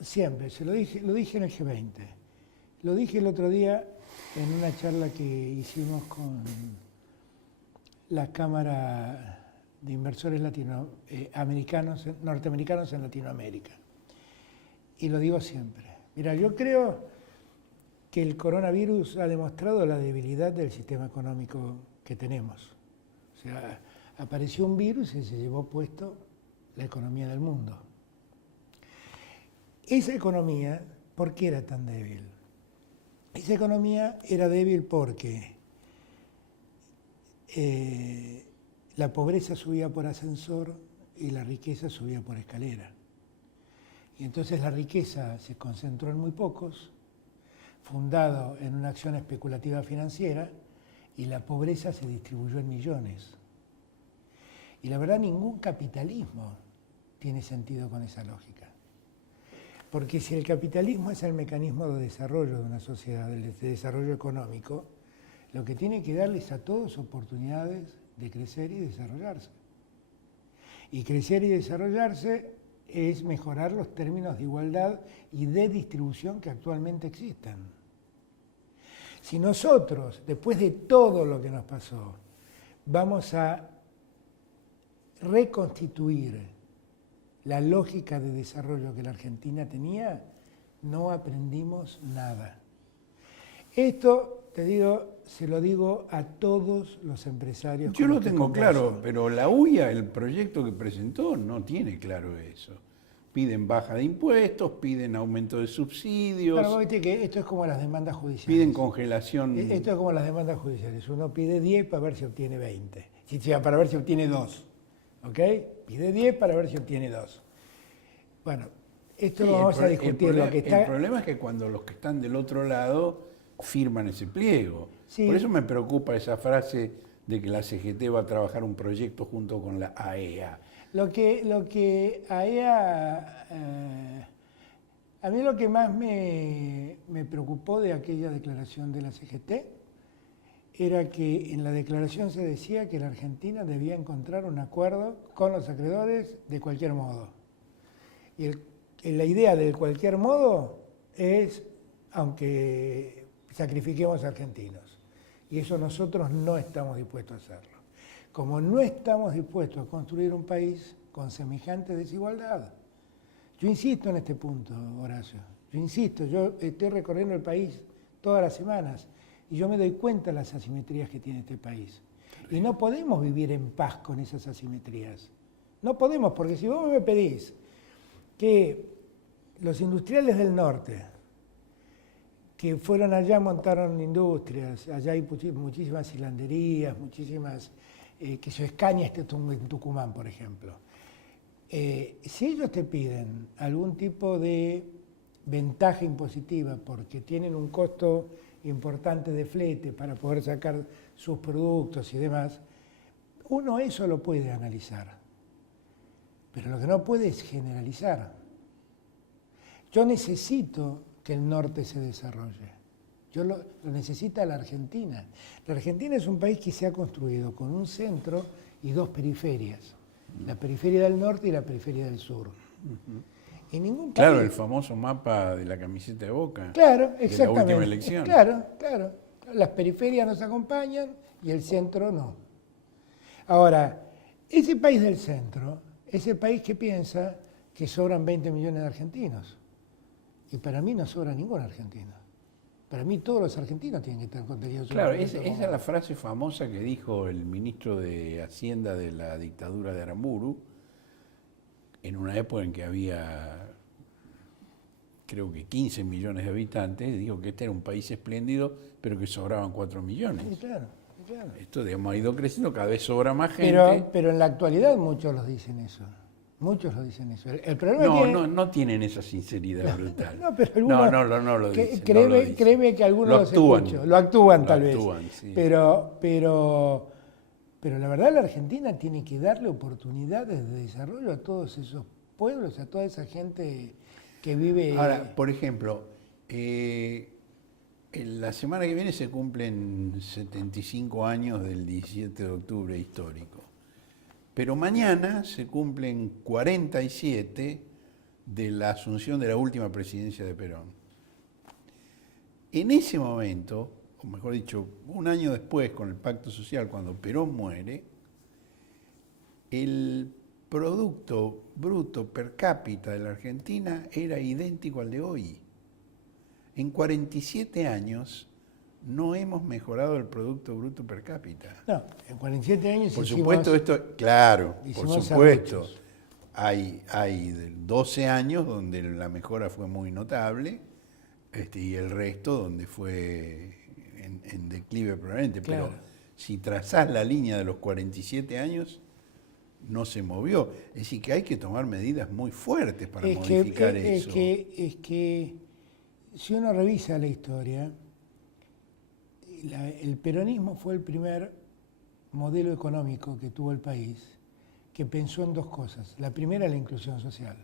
siempre, lo dije en el G20. Lo dije el otro día en una charla que hicimos con la Cámara de Inversores norteamericanos en Latinoamérica. Y lo digo siempre. Mira, yo creo que el coronavirus ha demostrado la debilidad del sistema económico que tenemos. O sea, apareció un virus y se llevó puesto la economía del mundo. Esa economía, ¿por qué era tan débil? Esa economía era débil porque la pobreza subía por ascensor y la riqueza subía por escalera. Y entonces la riqueza se concentró en muy pocos, fundado en una acción especulativa financiera, y la pobreza se distribuyó en millones. Y la verdad, ningún capitalismo tiene sentido con esa lógica. Porque si el capitalismo es el mecanismo de desarrollo de una sociedad, de desarrollo económico, lo que tiene que darles a todos oportunidades de crecer y desarrollarse. Y crecer y desarrollarse es mejorar los términos de igualdad y de distribución que actualmente existen. Si nosotros, después de todo lo que nos pasó, vamos a reconstituir la lógica de desarrollo que la Argentina tenía, no aprendimos nada. Esto, te digo, se lo digo a todos los empresarios. Yo lo tengo claro, pero la UIA, el proyecto que presentó, no tiene claro eso. Piden baja de impuestos, piden aumento de subsidios. Claro, vos viste que esto es como las demandas judiciales. Piden congelación. Esto es como las demandas judiciales. Uno pide 10 para ver si obtiene 20. Para ver si obtiene 2. ¿Ok? Pide 10 para ver si obtiene 2. Bueno, esto lo vamos a discutir. El problema es que cuando los que están del otro lado firman ese pliego. Sí. Por eso me preocupa esa frase de que la CGT va a trabajar un proyecto junto con la AEA. Lo que AEA... a mí lo que más me preocupó de aquella declaración de la CGT era que en la declaración se decía que la Argentina debía encontrar un acuerdo con los acreedores de cualquier modo. Y la idea del cualquier modo es, aunque sacrifiquemos argentinos. Y eso nosotros no estamos dispuestos a hacerlo. Como no estamos dispuestos a construir un país con semejante desigualdad. Yo insisto en este punto, Horacio. Yo insisto, yo estoy recorriendo el país todas las semanas y yo me doy cuenta de las asimetrías que tiene este país. Y no podemos vivir en paz con esas asimetrías. No podemos, porque si vos me pedís que los industriales del norte, que fueron allá, montaron industrias, allá hay muchísimas hilanderías, muchísimas, que se Escaña esté en Tucumán, por ejemplo. Si ellos te piden algún tipo de ventaja impositiva porque tienen un costo importante de flete para poder sacar sus productos y demás, uno eso lo puede analizar. Pero lo que no puede es generalizar. Yo necesito que el norte se desarrolle. Lo necesita la Argentina. La Argentina es un país que se ha construido con un centro y dos periferias. La periferia del norte y la periferia del sur. Y ningún país... Claro, el famoso mapa de la camiseta de Boca. Claro, exactamente. De la última elección. Claro. Las periferias nos acompañan y el centro no. Ahora, ese país del centro es el país que piensa que sobran 20 millones de argentinos. Y para mí no sobra ningún argentino. Para mí todos los argentinos tienen que estar contenidos. Claro, esa es la frase famosa que dijo el ministro de Hacienda de la dictadura de Aramburu, en una época en que había, creo que 15 millones de habitantes, dijo que este era un país espléndido, pero que sobraban 4 millones. Sí, claro. Esto, digamos, ha ido creciendo, cada vez sobra más gente. Pero en la actualidad muchos los dicen eso. Muchos lo dicen eso. El problema no tienen esa sinceridad brutal. No, pero algunos... No lo dicen. Créeme que algunos lo escucho. Lo actúan tal vez. Sí. Pero la verdad la Argentina tiene que darle oportunidades de desarrollo a todos esos pueblos, a toda esa gente que vive... Ahora, por ejemplo, la semana que viene se cumplen 75 años del 17 de octubre histórico. Pero mañana se cumplen 47 de la asunción de la última presidencia de Perón. En ese momento, o mejor dicho, un año después, con el Pacto Social, cuando Perón muere, el Producto Bruto per cápita de la Argentina era idéntico al de hoy. En 47 años no hemos mejorado el Producto Bruto per cápita. No, en 47 años por supuesto, esto, claro, por supuesto. Hay 12 años donde la mejora fue muy notable, y el resto donde fue en declive probablemente. Claro. Pero si trazás la línea de los 47 años, no se movió. Es decir, que hay que tomar medidas muy fuertes para modificar eso. Es que si uno revisa la historia, el peronismo fue el primer modelo económico que tuvo el país que pensó en dos cosas. La primera, la inclusión social.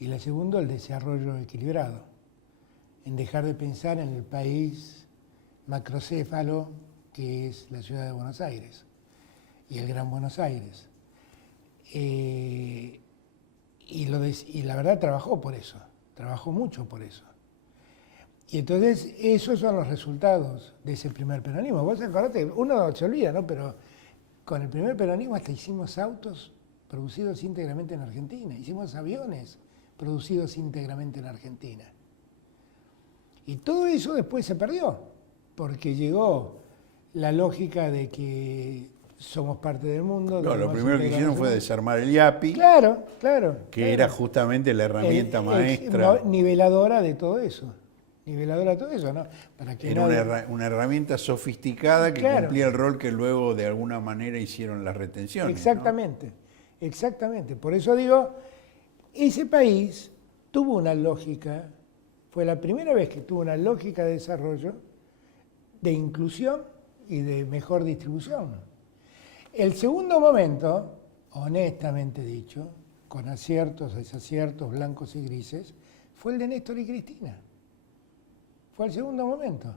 Y la segunda, el desarrollo equilibrado. En dejar de pensar en el país macrocéfalo que es la ciudad de Buenos Aires y el Gran Buenos Aires. Y la verdad trabajó por eso, trabajó mucho por eso. Y entonces esos son los resultados de ese primer peronismo. Vos acordate, uno se olvida, ¿no? Pero con el primer peronismo hasta hicimos autos producidos íntegramente en Argentina, hicimos aviones producidos íntegramente en Argentina. Y todo eso después se perdió, porque llegó la lógica de que somos parte del mundo. No, lo primero que hicieron fue desarmar el IAPI, claro, que era justamente la herramienta maestra. Niveladora de todo eso. Niveladora de todo eso, ¿no? Para que era una herramienta sofisticada que cumplía el rol que luego de alguna manera hicieron las retenciones. Exactamente, ¿no? Exactamente. Por eso digo, ese país tuvo una lógica, fue la primera vez que tuvo una lógica de desarrollo, de inclusión y de mejor distribución. El segundo momento, honestamente dicho, con aciertos, desaciertos, blancos y grises, fue el de Néstor y Cristina. Fue el segundo momento.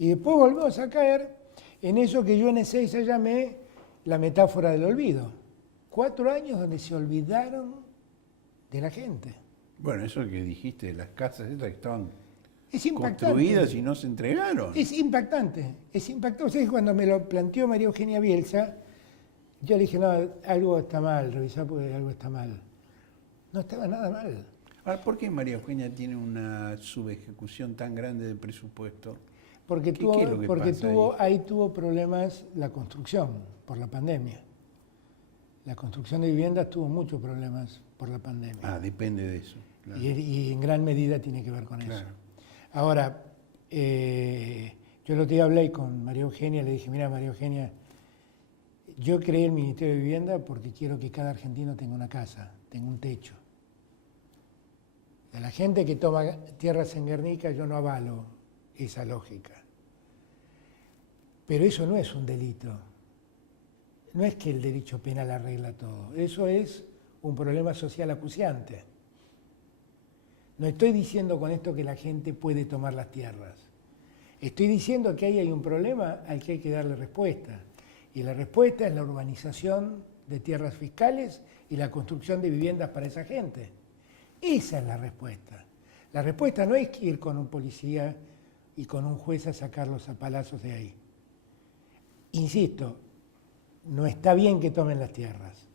Y después volvimos a caer en eso que yo en Ezeiza llamé la metáfora del olvido. 4 años donde se olvidaron de la gente. Bueno, eso que dijiste, las casas estas que estaban impactante. Construidas y no se entregaron. Es impactante, es impactante. O sea, cuando me lo planteó María Eugenia Bielsa, yo le dije, no, algo está mal, revisá porque algo está mal. No estaba nada mal. Ahora, ¿por qué María Eugenia tiene una subejecución tan grande del presupuesto? Porque tuvo ahí tuvo problemas la construcción por la pandemia. La construcción de viviendas tuvo muchos problemas por la pandemia. Ah, depende de eso. Claro. Y en gran medida tiene que ver con eso. Ahora, yo el otro día hablé con María Eugenia, le dije, mira María Eugenia, yo creé el Ministerio de Vivienda porque quiero que cada argentino tenga una casa, tenga un techo. A la gente que toma tierras en Guernica yo no avalo esa lógica. Pero eso no es un delito. No es que el derecho penal arregla todo. Eso es un problema social acuciante. No estoy diciendo con esto que la gente puede tomar las tierras. Estoy diciendo que ahí hay un problema al que hay que darle respuesta. Y la respuesta es la urbanización de tierras fiscales y la construcción de viviendas para esa gente. Esa es la respuesta. La respuesta no es ir con un policía y con un juez a sacarlos a palazos de ahí. Insisto, no está bien que tomen las tierras,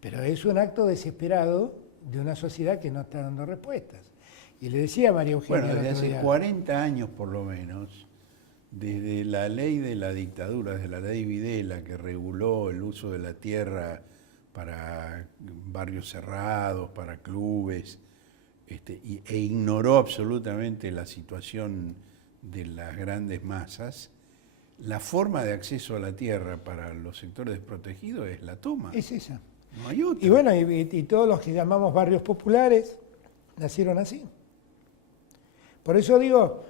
pero es un acto desesperado de una sociedad que no está dando respuestas. Y le decía a María Eugenia... Bueno, desde hace 40 años por lo menos, desde la ley de la dictadura, desde la ley Videla, que reguló el uso de la tierra para barrios cerrados, para clubes, e ignoró absolutamente la situación de las grandes masas, la forma de acceso a la tierra para los sectores desprotegidos es la toma. Es esa. No hay otra. Y bueno, y todos los que llamamos barrios populares nacieron así. Por eso digo,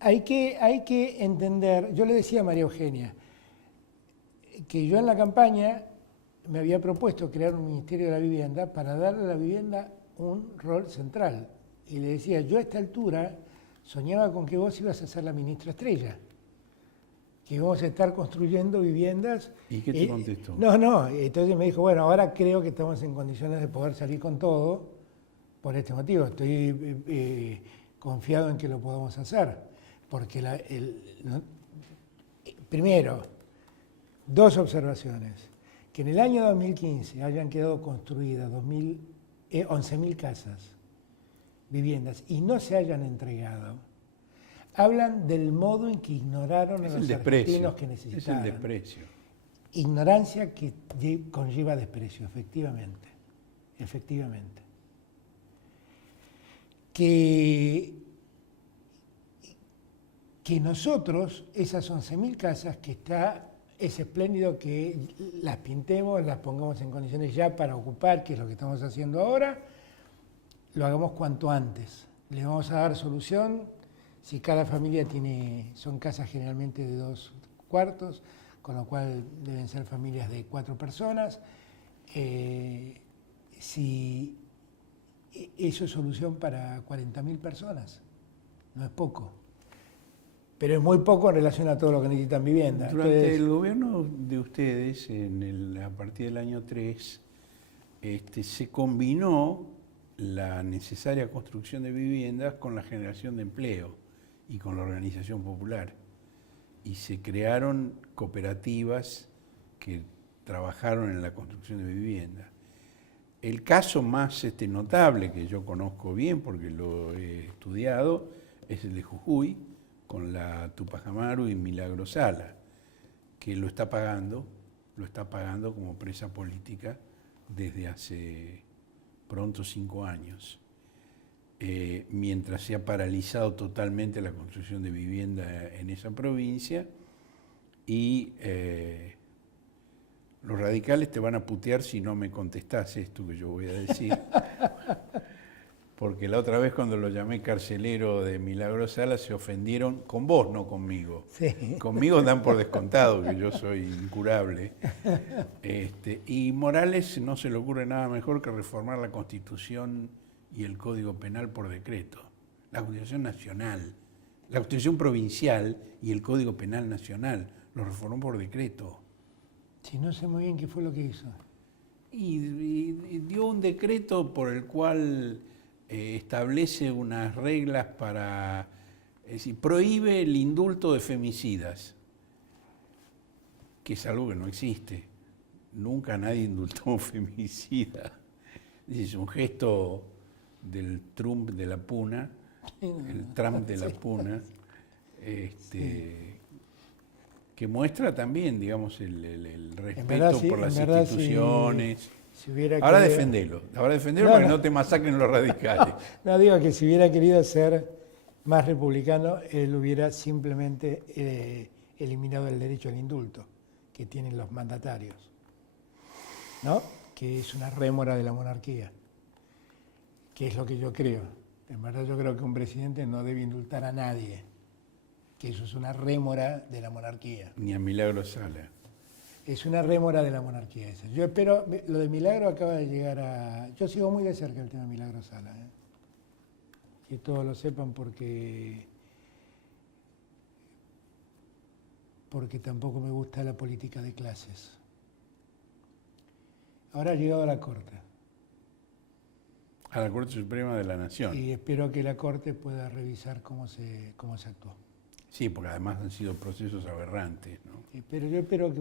hay que entender, yo le decía a María Eugenia, que yo en la campaña me había propuesto crear un Ministerio de la Vivienda para darle a la vivienda un rol central. Y le decía, yo a esta altura soñaba con que vos ibas a ser la ministra estrella, que íbamos a estar construyendo viviendas. ¿Y qué te contestó? No, entonces me dijo, bueno, ahora creo que estamos en condiciones de poder salir con todo por este motivo. Estoy confiado en que lo podamos hacer, porque primero, 2 observaciones. Que en el año 2015 hayan quedado construidas 11.000 casas, viviendas, y no se hayan entregado, hablan del modo en que ignoraron a los argentinos que necesitaban. Es el desprecio. Ignorancia que conlleva desprecio, efectivamente. Efectivamente. Que que nosotros, esas 11.000 casas que es espléndido que las pintemos, las pongamos en condiciones ya para ocupar, que es lo que estamos haciendo ahora, lo hagamos cuanto antes. Le vamos a dar solución. Si cada familia son casas generalmente de 2 cuartos, con lo cual deben ser familias de 4 personas. Si eso es solución para 40.000 personas, no es poco. Pero es muy poco en relación a todo lo que necesitan vivienda. Durante Entonces, el gobierno de ustedes, a partir del año 3, se combinó la necesaria construcción de viviendas con la generación de empleo y con la organización popular. Y se crearon cooperativas que trabajaron en la construcción de viviendas. El caso más notable, que yo conozco bien porque lo he estudiado, es el de Jujuy, con la Tupac Amaru y Milagro Sala, que lo está pagando como presa política desde hace pronto 5 años, mientras se ha paralizado totalmente la construcción de vivienda en esa provincia y los radicales te van a putear si no me contestás esto que yo voy a decir. Porque la otra vez cuando lo llamé carcelero de Milagro Sala se ofendieron con vos, no conmigo. sí. Conmigo dan por descontado que yo soy incurable. Y Morales no se le ocurre nada mejor que reformar la Constitución y el Código Penal por decreto. La Constitución Nacional, la Constitución Provincial y el Código Penal Nacional lo reformó por decreto. Sí, no sé muy bien qué fue lo que hizo. Y dio un decreto por el cual establece unas reglas para, es decir, prohíbe el indulto de femicidas, que es algo que no existe. Nunca nadie indultó a un femicida. Es un gesto del Trump de la Puna, el Trump de la Puna, que muestra también, digamos, el respeto por las instituciones. Si hubiera Ahora querido- defendelo para que no te masacren los radicales. No, digo que si hubiera querido ser más republicano, él hubiera simplemente eliminado el derecho al indulto que tienen los mandatarios, ¿no? Que es una rémora de la monarquía, que es lo que yo creo. En verdad yo creo que un presidente no debe indultar a nadie, que eso es una rémora de la monarquía. Ni a Milagro Sala. Es una rémora de la monarquía esa. Yo espero, lo de Milagro acaba de llegar a... Yo sigo muy de cerca el tema de Milagro Sala, que todos lo sepan porque tampoco me gusta la política de clases. Ahora ha llegado a la Corte. A la Corte Suprema de la Nación. Y espero que la Corte pueda revisar cómo se actuó. Sí, porque además han sido procesos aberrantes, ¿no? Pero yo espero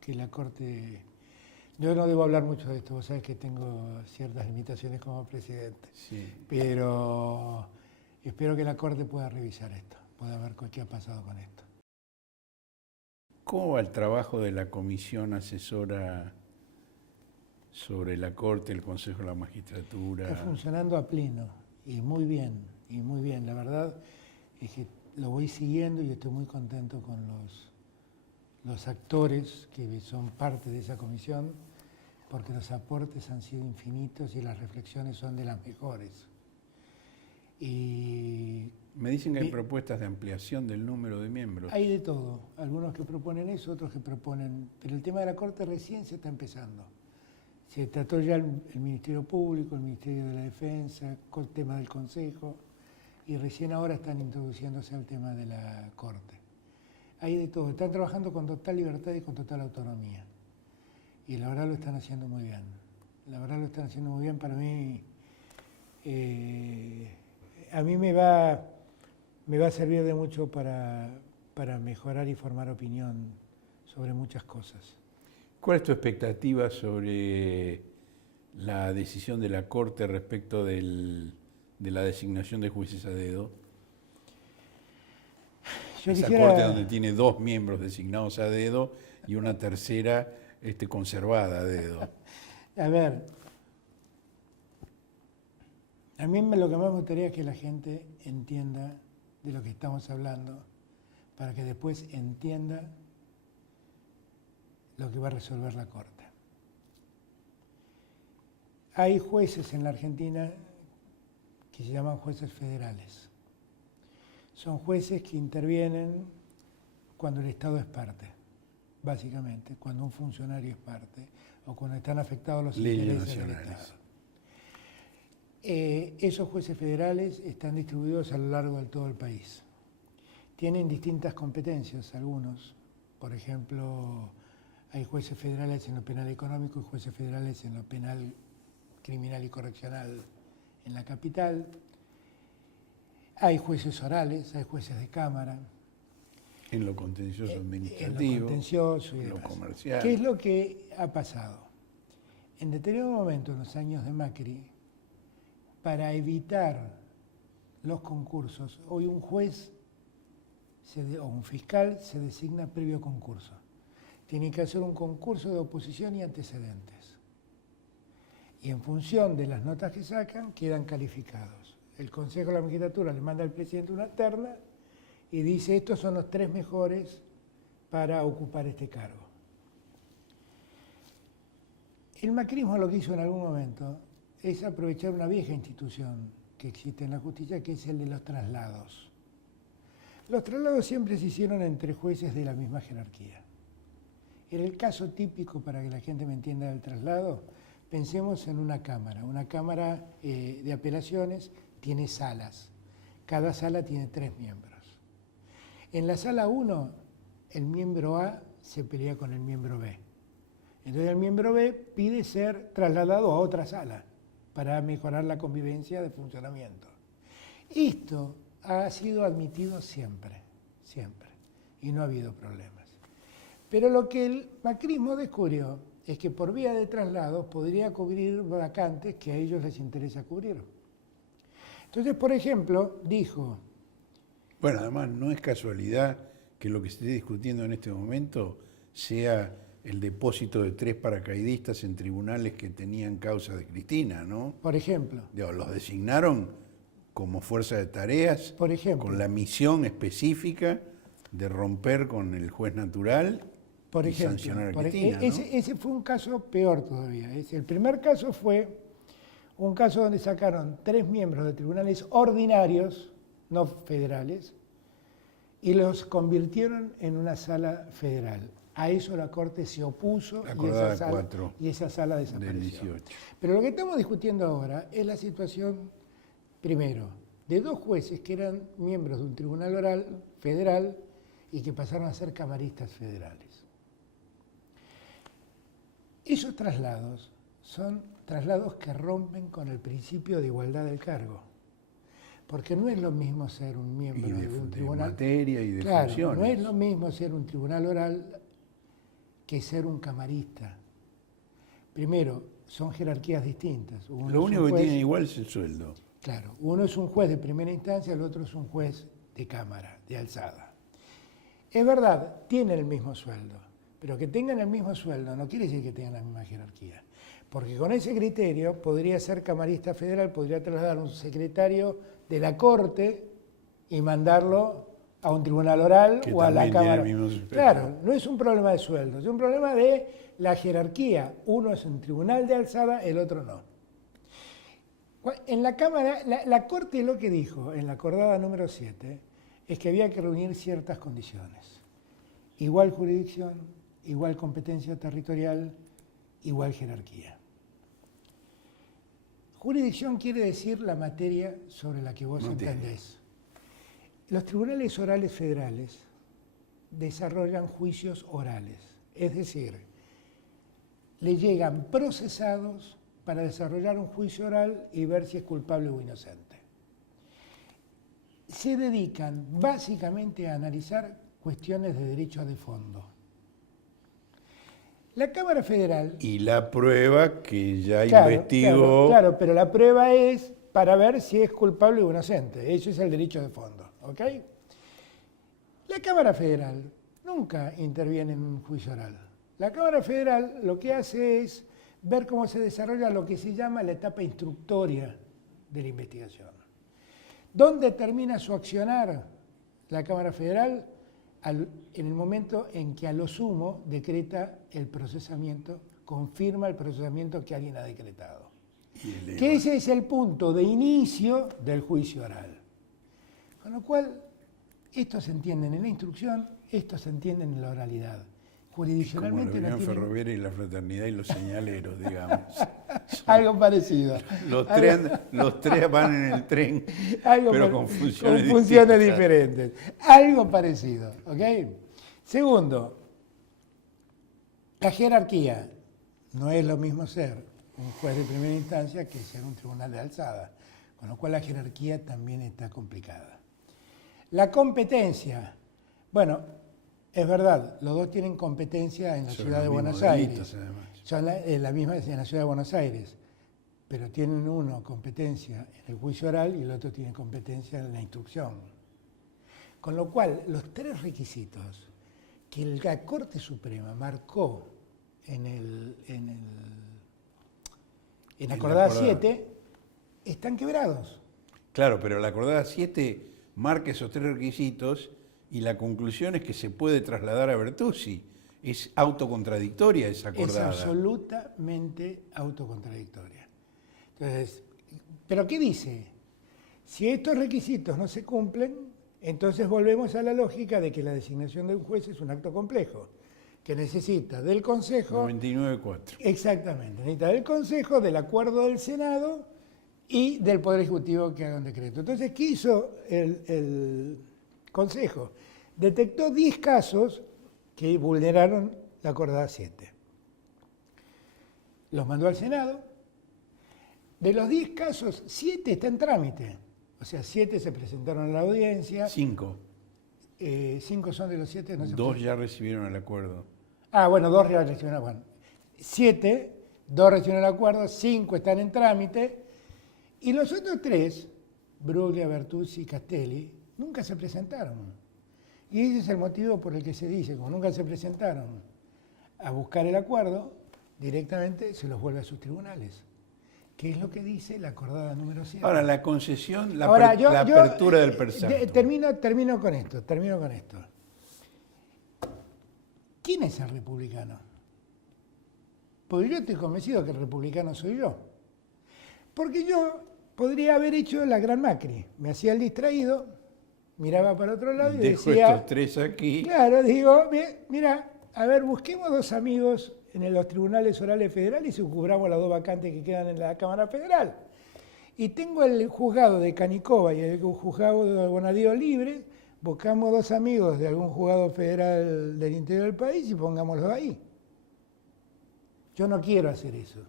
que la Corte... Yo no debo hablar mucho de esto, vos sabés que tengo ciertas limitaciones como presidente. Sí. Pero espero que la Corte pueda revisar esto, pueda ver qué ha pasado con esto. ¿Cómo va el trabajo de la comisión asesora sobre la Corte, el Consejo de la Magistratura? Está funcionando a pleno y muy bien, y muy bien. La verdad es que lo voy siguiendo y estoy muy contento con los actores que son parte de esa comisión, porque los aportes han sido infinitos y las reflexiones son de las mejores. Y Me dicen que hay propuestas de ampliación del número de miembros. hay de todo, algunos que proponen eso, otros que proponen... Pero el tema de la Corte recién se está empezando. Se trató ya el Ministerio Público, el Ministerio de la Defensa, el tema del Consejo, y recién ahora están introduciéndose al tema de la Corte. Hay de todo, están trabajando con total libertad y con total autonomía. Y la verdad lo están haciendo muy bien. La verdad lo están haciendo muy bien. Para mí, a mí me va a servir de mucho para mejorar y formar opinión sobre muchas cosas. ¿Cuál es tu expectativa sobre la decisión de la Corte respecto de la designación de jueces a dedo? Esa Corte donde tiene 2 miembros designados a dedo y una tercera conservada a dedo. A ver, a mí lo que más me gustaría es que la gente entienda de lo que estamos hablando para que después entienda lo que va a resolver la Corte. Hay jueces en la Argentina que se llaman jueces federales. Son jueces que intervienen cuando el Estado es parte, básicamente, cuando un funcionario es parte o cuando están afectados los intereses del Estado. Esos jueces federales están distribuidos a lo largo de todo el país. Tienen distintas competencias algunos. Por ejemplo, hay jueces federales en lo penal económico y jueces federales en lo penal criminal y correccional en la capital. Hay jueces orales, hay jueces de cámara. En lo contencioso administrativo, en lo contencioso y en lo demás. comercial. ¿Qué es lo que ha pasado? En determinado momento, en los años de Macri, para evitar los concursos, hoy un juez o un fiscal se designa previo concurso. Tiene que hacer un concurso de oposición y antecedentes. Y en función de las notas que sacan, quedan calificados. El Consejo de la Magistratura le manda al presidente una terna y dice, estos son los 3 mejores para ocupar este cargo. El macrismo lo que hizo en algún momento es aprovechar una vieja institución que existe en la justicia, que es el de los traslados. Los traslados siempre se hicieron entre jueces de la misma jerarquía. En el caso típico, para que la gente me entienda del traslado, pensemos en una cámara. Una cámara de apelaciones tiene salas. Cada sala tiene 3 miembros. En la sala 1, el miembro A se pelea con el miembro B. Entonces el miembro B pide ser trasladado a otra sala para mejorar la convivencia de funcionamiento. Esto ha sido admitido siempre, siempre, y no ha habido problemas. Pero lo que el macrismo descubrió es que por vía de traslados podría cubrir vacantes que a ellos les interesa cubrir. Entonces, por ejemplo, dijo... Bueno, además no es casualidad que lo que se esté discutiendo en este momento sea el depósito de 3 paracaidistas en tribunales que tenían causa de Cristina, ¿no? Por ejemplo. Los designaron como fuerza de tareas, por ejemplo, con la misión específica de romper con el juez natural y sancionar a Cristina, ¿no? Ese fue un caso peor todavía. El primer caso fue un caso donde sacaron 3 miembros de tribunales ordinarios, no federales, y los convirtieron en una sala federal. A eso la Corte se opuso y esa sala desapareció. Pero lo que estamos discutiendo ahora es la situación, primero, de 2 jueces que eran miembros de un tribunal oral federal y que pasaron a ser camaristas federales. Esos traslados son traslados que rompen con el principio de igualdad del cargo. Porque no es lo mismo ser un miembro de un tribunal... materia y de funciones. No es lo mismo ser un tribunal oral que ser un camarista. Primero, son jerarquías distintas. Lo único que tienen igual es el sueldo. Claro, uno es un juez de primera instancia, el otro es un juez de cámara, de alzada. Es verdad, tienen el mismo sueldo, pero que tengan el mismo sueldo no quiere decir que tengan la misma jerarquía. Porque con ese criterio podría ser camarista federal, podría trasladar a un secretario de la Corte y mandarlo a un tribunal oral o a la Cámara. Claro, no es un problema de sueldo, es un problema de la jerarquía. Uno es un tribunal de alzada, el otro no. En la Cámara, la Corte lo que dijo en la acordada número 7 es que había que reunir ciertas condiciones. Igual jurisdicción, igual competencia territorial, igual jerarquía. Jurisdicción quiere decir la materia sobre la que vos entendés. Los tribunales orales federales desarrollan juicios orales, es decir, le llegan procesados para desarrollar un juicio oral y ver si es culpable o inocente. Se dedican básicamente a analizar cuestiones de derecho de fondo. La Cámara Federal... Y la prueba que ya investigó... Claro, pero la prueba es para ver si es culpable o inocente. Eso es el derecho de fondo, ¿ok? La Cámara Federal nunca interviene en un juicio oral. La Cámara Federal lo que hace es ver cómo se desarrolla lo que se llama la etapa instructoria de la investigación. ¿Dónde termina su accionar la Cámara Federal? en el momento en que a lo sumo decreta el procesamiento, confirma el procesamiento que alguien ha decretado. Que ese es el punto de inicio del juicio oral. Con lo cual, esto se entiende en la instrucción, esto se entiende en la oralidad. Jurisdiccionalmente como la no Unión tiene... Ferroviaria y la Fraternidad y los señaleros, digamos. Algo parecido. Los tres van en el tren, Algo pero con con funciones diferentes. Algo parecido, ¿ok? Segundo, la jerarquía. No es lo mismo ser un juez de primera instancia que ser un tribunal de alzada, con lo cual la jerarquía también está complicada. La competencia. Bueno, es verdad, los dos tienen competencia en la ciudad de Buenos Aires. Son la misma en la ciudad de Buenos Aires, pero tienen uno competencia en el juicio oral y el otro tiene competencia en la instrucción. Con lo cual, los tres requisitos que la Corte Suprema marcó en la acordada 7 están quebrados. Claro, pero la acordada 7 marca esos tres requisitos y la conclusión es que se puede trasladar a Bertuzzi. Es autocontradictoria esa acordada. Es absolutamente autocontradictoria. Entonces, ¿pero qué dice? Si estos requisitos no se cumplen, entonces volvemos a la lógica de que la designación de un juez es un acto complejo, que necesita del Consejo... 99.4. Exactamente, necesita del Consejo, del acuerdo del Senado y del Poder Ejecutivo que haga un decreto. Entonces, ¿qué hizo el Consejo? Detectó 10 casos que vulneraron la acordada 7. Los mandó al Senado. De los 10 casos, 7 están en trámite. O sea, 7 se presentaron a la audiencia. 5. 5 son de los 7. No 2 ya recibieron el acuerdo. Ah, bueno, 2 ya recibieron el acuerdo. 7, 2 recibieron el acuerdo, 5 están en trámite. Y los otros 3, Bruglia, Bertuzzi y Castelli, nunca se presentaron. Y ese es el motivo por el que se dice, como nunca se presentaron a buscar el acuerdo, directamente se los vuelve a sus tribunales. Que es lo que dice la acordada número 7. Ahora, la concesión, la apertura del persaltum. Termino con esto. ¿Quién es el republicano? Porque yo estoy convencido que el republicano soy yo. Porque yo podría haber hecho la gran Macri. Me hacía el distraído, miraba para otro lado y dejo decía... estos 3 aquí. Claro, digo, mira, a ver, busquemos 2 amigos en los tribunales orales federales y cubramos las 2 vacantes que quedan en la Cámara Federal. Y tengo el juzgado de Canicova y el juzgado de Bonadío libre, buscamos 2 amigos de algún juzgado federal del interior del país y pongámoslos ahí. Yo no quiero hacer eso.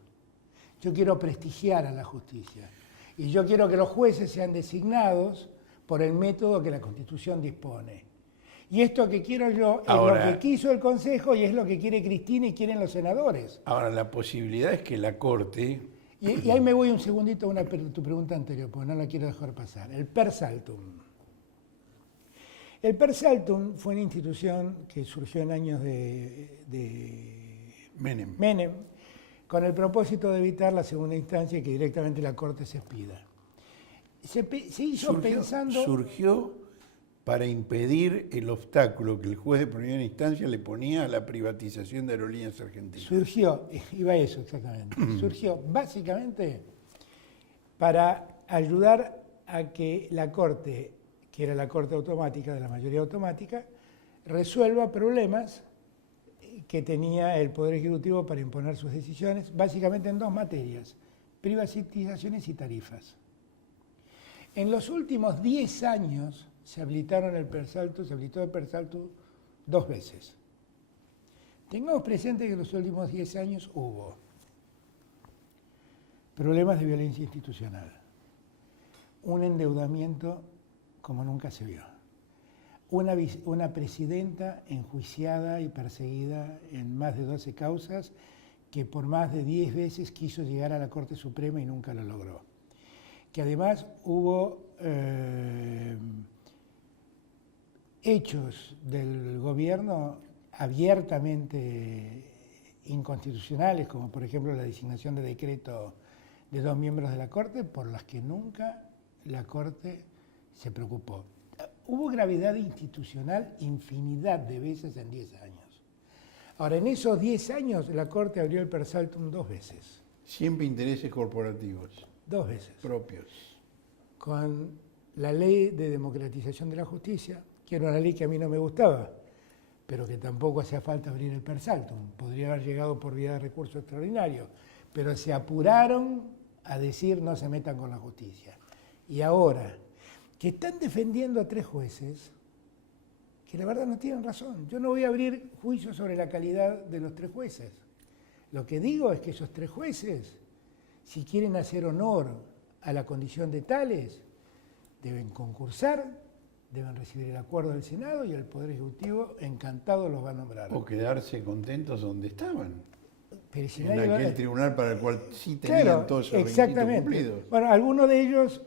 Yo quiero prestigiar a la justicia. Y yo quiero que los jueces sean designados por el método que la Constitución dispone. Y esto que quiero yo es lo que quiso el Consejo y es lo que quiere Cristina y quieren los senadores. Ahora, la posibilidad es que la Corte... Y ahí me voy un segundito a tu pregunta anterior, porque no la quiero dejar pasar. El persaltum. El persaltum fue una institución que surgió en años de Menem, con el propósito de evitar la segunda instancia y que directamente la Corte se expida. Se hizo pensando... Surgió para impedir el obstáculo que el juez de primera instancia le ponía a la privatización de Aerolíneas Argentinas. Surgió, iba a eso exactamente, surgió básicamente para ayudar a que la Corte, que era la Corte automática, de la mayoría automática, resuelva problemas que tenía el Poder Ejecutivo para imponer sus decisiones, básicamente en 2 materias, privatizaciones y tarifas. En los últimos 10 años se habilitó el persaltum 2 veces. Tengamos presente que en los últimos 10 años hubo problemas de violencia institucional, un endeudamiento como nunca se vio, una presidenta enjuiciada y perseguida en más de 12 causas que por más de 10 veces quiso llegar a la Corte Suprema y nunca lo logró. Que además hubo hechos del gobierno abiertamente inconstitucionales, como por ejemplo la designación de decreto de 2 miembros de la Corte, por las que nunca la Corte se preocupó. hubo gravedad institucional infinidad de veces en 10 años. Ahora, en esos 10 años la Corte abrió el per saltum 2 veces. Siempre intereses corporativos. 2 veces. Propios. Con la ley de democratización de la justicia, que era una ley que a mí no me gustaba, pero que tampoco hacía falta abrir el per saltum. Podría haber llegado por vía de recurso extraordinario, pero se apuraron a decir no se metan con la justicia. Y ahora, que están defendiendo a 3 jueces, que la verdad no tienen razón. Yo no voy a abrir juicio sobre la calidad de los 3 jueces. Lo que digo es que esos 3 jueces, si quieren hacer honor a la condición de tales, deben concursar, deben recibir el acuerdo del Senado y el Poder Ejecutivo encantado los va a nombrar. O quedarse contentos donde estaban. Pero si En nadie aquel tribunal para el cual sí tenían claro, todos esos requisitos exactamente. cumplidos. Bueno, algunos de ellos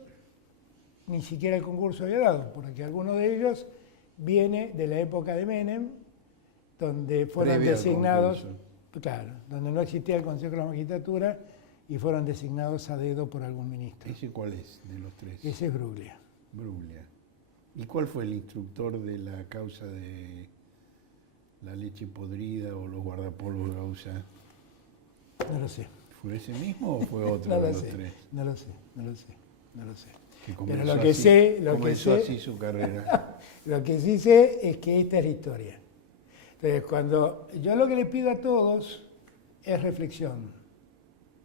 ni siquiera el concurso había dado, porque alguno de ellos viene de la época de Menem, donde fueron Previa al designados, concurso. claro, donde no existía el Consejo de la Magistratura y fueron designados a dedo por algún ministro. ¿Ese cuál es de los 3? Ese es Bruglia. Bruglia. ¿Y cuál fue el instructor de la causa de la leche podrida o los guardapolvos de Bausa? No lo sé. ¿Fue ese mismo o fue otro No de lo los sé, 3? no lo sé, no lo sé, no lo sé. Que Pero comenzó lo que así, sé, comenzó así su carrera. lo que sí sé es que esta es la historia. Entonces, cuando yo lo que les pido a todos es reflexión.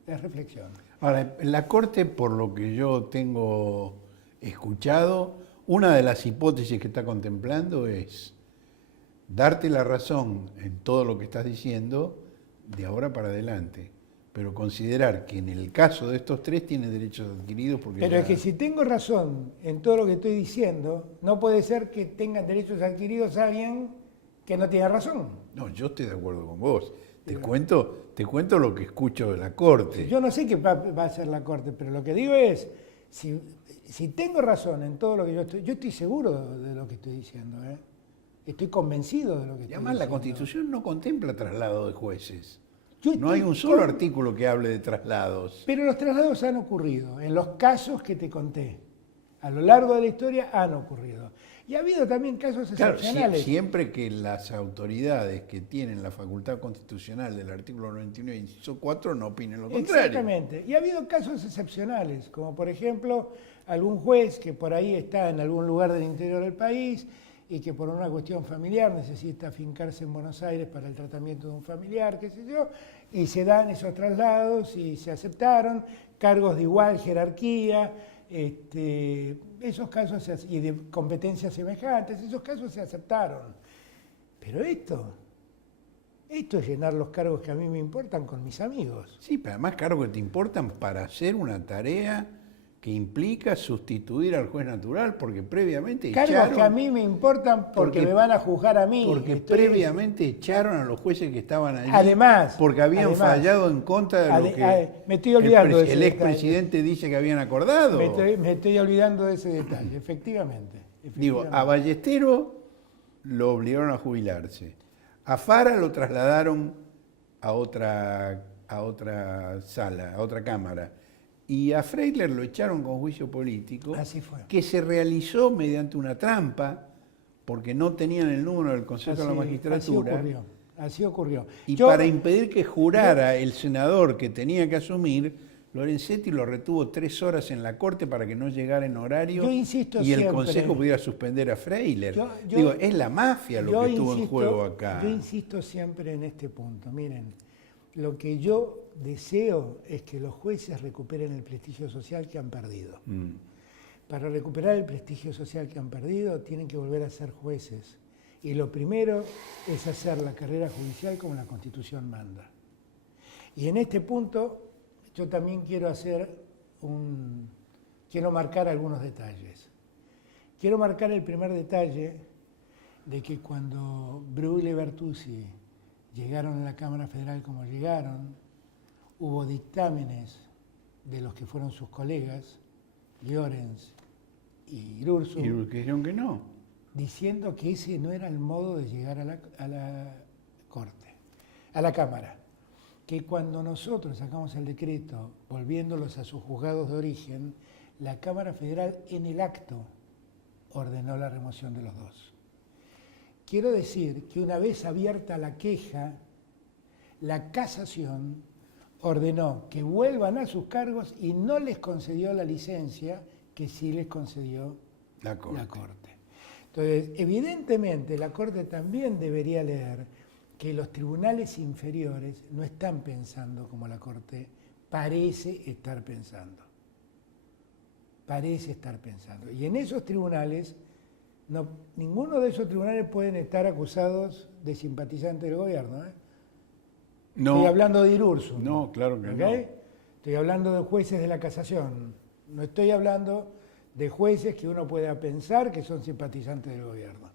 Es reflexión. Ahora, en la Corte, por lo que yo tengo escuchado, una de las hipótesis que está contemplando es darte la razón en todo lo que estás diciendo de ahora para adelante, pero considerar que en el caso de estos 3 tienen derechos adquiridos porque Pero ya... es que si tengo razón en todo lo que estoy diciendo, no puede ser que tengan derechos adquiridos alguien que no tiene razón. No, yo estoy de acuerdo con vos. Te cuento lo que escucho de la Corte. Yo no sé qué va a hacer la Corte, pero lo que digo es, si tengo razón en todo lo que yo estoy seguro de lo que estoy diciendo, ¿eh? Estoy convencido de lo que Y estoy además diciendo. la Constitución no contempla traslado de jueces. Yo No hay estoy un solo con- artículo que hable de traslados. Pero los traslados han ocurrido, en los casos que te conté. A lo largo de la historia han ocurrido. Y ha habido también casos Claro, excepcionales. siempre que las autoridades que tienen la facultad constitucional del artículo 99, inciso 4, no opinen lo contrario. Exactamente. Y ha habido casos excepcionales, como por ejemplo algún juez que por ahí está en algún lugar del interior del país y que por una cuestión familiar necesita afincarse en Buenos Aires para el tratamiento de un familiar, qué sé yo, y se dan esos traslados y se aceptaron, cargos de igual jerarquía, esos casos y de competencias semejantes, esos casos se aceptaron. Pero esto es llenar los cargos que a mí me importan con mis amigos. Sí, pero además cargos que te importan para hacer una tarea que implica sustituir al juez natural, porque previamente Cargos echaron... que a mí me importan porque porque- me van a juzgar a mí. Porque previamente echaron a los jueces que estaban allí. Además, porque habían además, fallado en contra de lo que me estoy olvidando de ese el detalle. expresidente dice que habían acordado. Me estoy olvidando de ese detalle, efectivamente. Digo, a Ballestero lo obligaron a jubilarse. A Fara lo trasladaron a otra sala, a otra cámara. Y a Freiler lo echaron con juicio político, Así fue. que se realizó mediante una trampa, porque no tenían el número del Consejo de la Magistratura. Así ocurrió. Y Yo- para impedir que jurara el senador que tenía que asumir, Lorenzetti lo retuvo 3 horas en la Corte para que no llegara en horario Yo insisto y el siempre- Consejo pudiera suspender a Freiler. Yo- Digo, es la mafia lo yo que estuvo en insisto- juego acá. Yo insisto siempre en este punto. Miren, lo que yo deseo es que los jueces recuperen el prestigio social que han perdido. Mm. Para recuperar el prestigio social que han perdido, tienen que volver a ser jueces. Y lo primero es hacer la carrera judicial como la Constitución manda. Y en este punto, yo también quiero quiero marcar algunos detalles. Quiero marcar el primer detalle de que cuando Bruglia y Bertuzzi llegaron a la Cámara Federal como llegaron, hubo dictámenes de los que fueron sus colegas, Llorens y Urso, Y que dijeron que no. diciendo que ese no era el modo de llegar a la Corte, a la Cámara. Que cuando nosotros sacamos el decreto, volviéndolos a sus juzgados de origen, la Cámara Federal en el acto ordenó la remoción de los dos. Quiero decir que una vez abierta la queja, la casación ordenó que vuelvan a sus cargos y no les concedió la licencia que sí les concedió la Corte. Entonces, evidentemente, la Corte también debería leer que los tribunales inferiores no están pensando como la Corte parece estar pensando. Parece estar pensando. Y en esos tribunales, ninguno de esos tribunales pueden estar acusados de simpatizantes del gobierno. No. Estoy hablando de Irurzun. No, claro que ¿okay? no. Estoy hablando de jueces de la casación. No estoy hablando de jueces que uno pueda pensar que son simpatizantes del gobierno.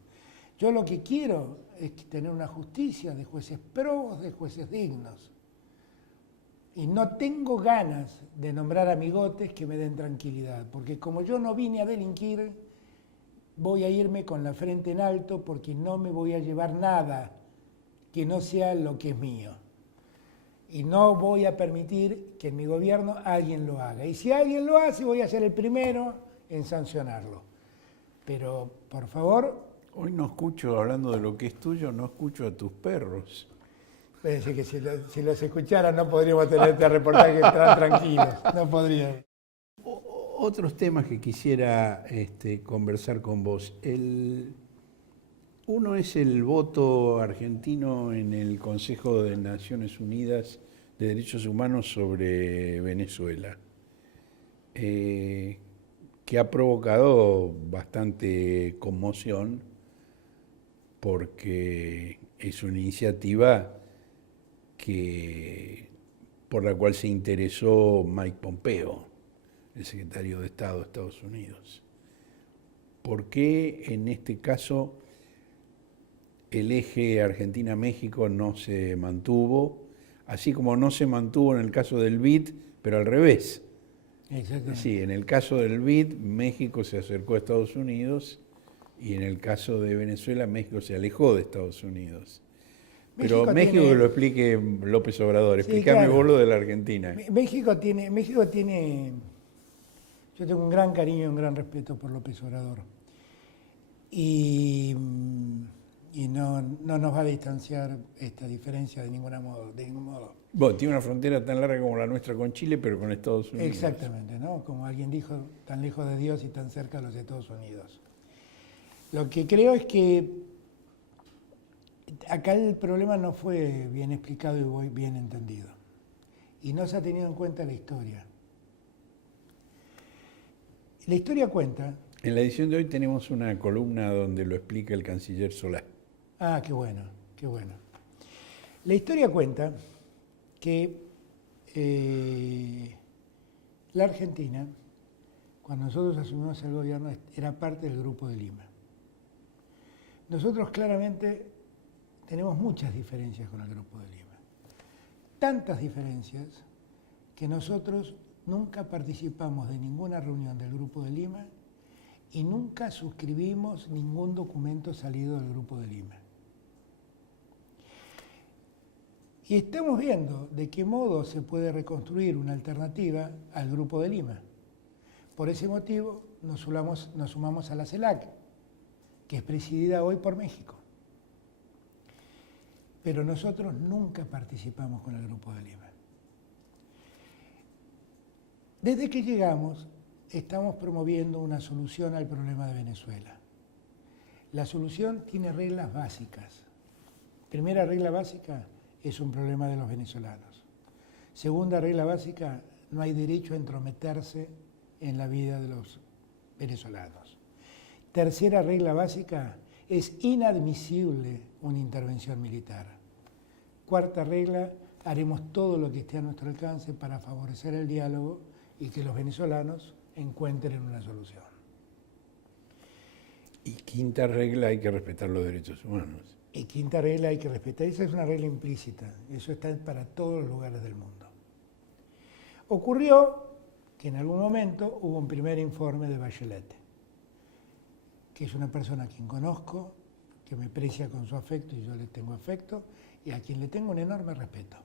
Yo lo que quiero es tener una justicia de jueces probos, de jueces dignos. Y no tengo ganas de nombrar amigotes que me den tranquilidad, porque como yo no vine a delinquir, voy a irme con la frente en alto porque no me voy a llevar nada que no sea lo que es mío. Y no voy a permitir que en mi gobierno alguien lo haga. Y si alguien lo hace, voy a ser el primero en sancionarlo. Pero, por favor... Hoy no escucho, hablando de lo que es tuyo, no escucho a tus perros. Parece que si los escucharan no podríamos tener este reportaje tan tranquilos. No podría. Otros temas que quisiera conversar con vos. Uno es el voto argentino en el Consejo de Naciones Unidas de Derechos Humanos sobre Venezuela, que ha provocado bastante conmoción porque es una iniciativa por la cual se interesó Mike Pompeo, el secretario de Estado de Estados Unidos. ¿Por qué en este caso el eje Argentina-México no se mantuvo, así como no se mantuvo en el caso del BID, pero al revés? Exactamente. Sí, en el caso del BID, México se acercó a Estados Unidos y en el caso de Venezuela, México se alejó de Estados Unidos. Pero México que lo explique López Obrador, explícame claro. Vos lo de la Argentina. México tiene, yo tengo un gran cariño y un gran respeto por López Obrador. Y no nos va a distanciar esta diferencia de ningún modo. Bueno, tiene una frontera tan larga como la nuestra con Chile, pero con Estados Unidos. Exactamente, ¿no? Como alguien dijo, tan lejos de Dios y tan cerca de los Estados Unidos. Lo que creo es que acá el problema no fue bien explicado y bien entendido. Y no se ha tenido en cuenta la historia. La historia cuenta... En la edición de hoy tenemos una columna donde lo explica el canciller Solá. Ah, qué bueno, qué bueno. La historia cuenta que la Argentina, cuando nosotros asumimos el gobierno, era parte del Grupo de Lima. Nosotros claramente tenemos muchas diferencias con el Grupo de Lima. Tantas diferencias que nosotros nunca participamos de ninguna reunión del Grupo de Lima y nunca suscribimos ningún documento salido del Grupo de Lima. Y estamos viendo de qué modo se puede reconstruir una alternativa al Grupo de Lima. Por ese motivo nos sumamos a la CELAC, que es presidida hoy por México. Pero nosotros nunca participamos con el Grupo de Lima. Desde que llegamos, estamos promoviendo una solución al problema de Venezuela. La solución tiene reglas básicas. Primera regla básica, es un problema de los venezolanos. Segunda regla básica, no hay derecho a entrometerse en la vida de los venezolanos. Tercera regla básica, es inadmisible una intervención militar. Cuarta regla, haremos todo lo que esté a nuestro alcance para favorecer el diálogo y que los venezolanos encuentren una solución. Y quinta regla, hay que respetar los derechos humanos. Y quinta regla, hay que respetar. Esa es una regla implícita. Eso está para todos los lugares del mundo. Ocurrió que en algún momento hubo un primer informe de Bachelet, que es una persona a quien conozco, que me precia con su afecto y yo le tengo afecto, y a quien le tengo un enorme respeto.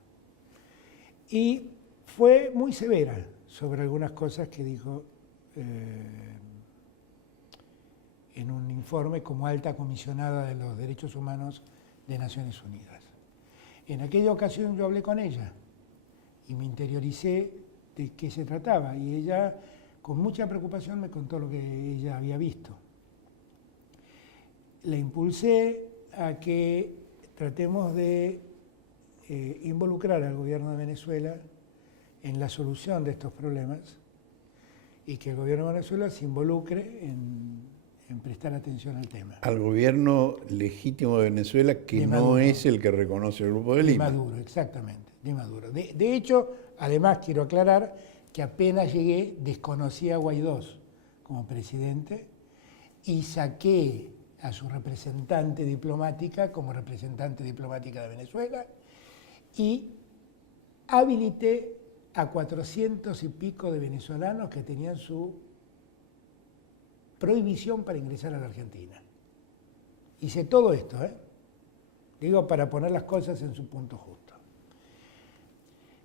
Y fue muy severa sobre algunas cosas que dijo en informe como alta comisionada de los derechos humanos de Naciones Unidas. En aquella ocasión yo hablé con ella y me interioricé de qué se trataba, y ella con mucha preocupación me contó lo que ella había visto. Le impulsé a que tratemos de involucrar al gobierno de Venezuela en la solución de estos problemas y que el gobierno de Venezuela se involucre en prestar atención al tema. Al gobierno legítimo de Venezuela, que no es el que reconoce el Grupo de Lima. De Maduro, exactamente, de Maduro. De hecho, además quiero aclarar que apenas llegué desconocí a Guaidó como presidente y saqué a su representante diplomática como representante diplomática de Venezuela y habilité a 400 y pico de venezolanos que tenían su prohibición para ingresar a la Argentina. Hice todo esto, digo, para poner las cosas en su punto justo.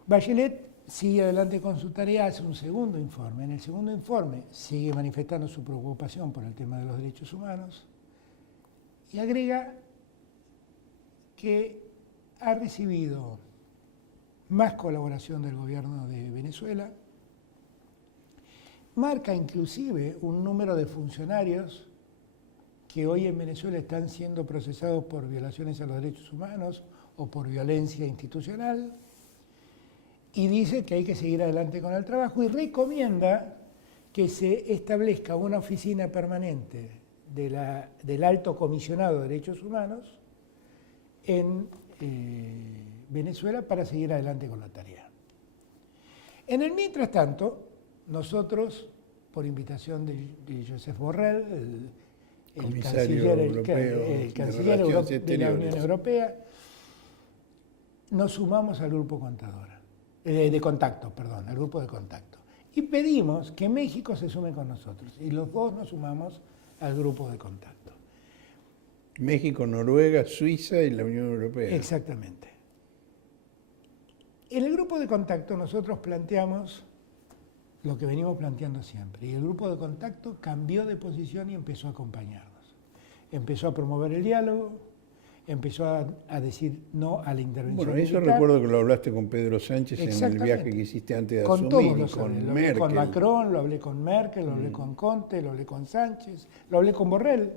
Bachelet sigue adelante con su tarea, hace un segundo informe. En el segundo informe sigue manifestando su preocupación por el tema de los derechos humanos y agrega que ha recibido más colaboración del gobierno de Venezuela, marca inclusive un número de funcionarios que hoy en Venezuela están siendo procesados por violaciones a los derechos humanos o por violencia institucional, y dice que hay que seguir adelante con el trabajo y recomienda que se establezca una oficina permanente del Alto Comisionado de Derechos Humanos en Venezuela para seguir adelante con la tarea. En el mientras tanto, nosotros, por invitación de Josep Borrell, el canciller europeo de la Unión Europea, nos sumamos al grupo de contacto, al grupo de contacto. Y pedimos que México se sume con nosotros. Y los dos nos sumamos al grupo de contacto. México, Noruega, Suiza y la Unión Europea. Exactamente. En el grupo de contacto nosotros planteamos lo que venimos planteando siempre. Y el grupo de contacto cambió de posición y empezó a acompañarnos. Empezó a promover el diálogo, empezó a decir no a la intervención militar. Eso recuerdo que lo hablaste con Pedro Sánchez en el viaje que hiciste antes de asumir. Con todos con Merkel. Lo hablé con Macron, lo hablé con Merkel, lo hablé con Conte, lo hablé con Sánchez, lo hablé con Borrell.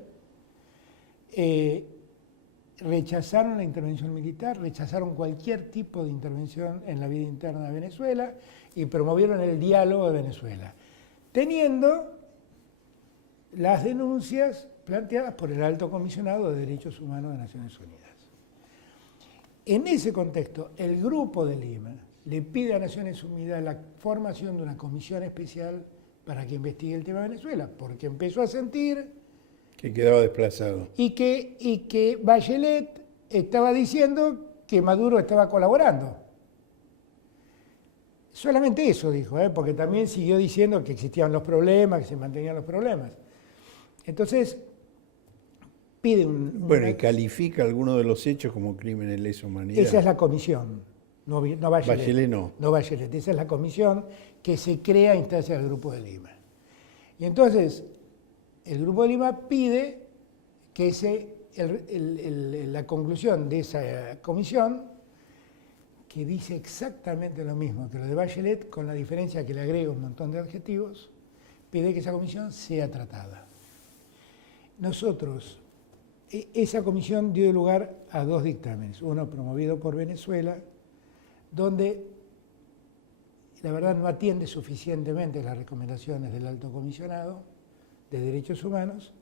Rechazaron la intervención militar, rechazaron cualquier tipo de intervención en la vida interna de Venezuela y promovieron el diálogo de Venezuela, teniendo las denuncias planteadas por el Alto Comisionado de Derechos Humanos de Naciones Unidas. En ese contexto, el Grupo de Lima le pide a Naciones Unidas la formación de una comisión especial para que investigue el tema de Venezuela, porque empezó a sentir que quedaba desplazado. Y que Bachelet estaba diciendo que Maduro estaba colaborando. Solamente eso dijo, porque también siguió diciendo que existían los problemas, que se mantenían los problemas. Entonces, pide Bueno, y califica algunos de los hechos como crímenes de lesa humanidad. Esa es la comisión, no Bachelet. Bachelet no. No Bachelet, esa es la comisión que se crea a instancia del Grupo de Lima. Y entonces, el Grupo de Lima pide que la conclusión de esa comisión, que dice exactamente lo mismo que lo de Bachelet, con la diferencia que le agrega un montón de adjetivos, pide que esa comisión sea tratada. Nosotros, esa comisión dio lugar a dos dictámenes, uno promovido por Venezuela, donde la verdad no atiende suficientemente las recomendaciones del Alto Comisionado de Derechos Humanos,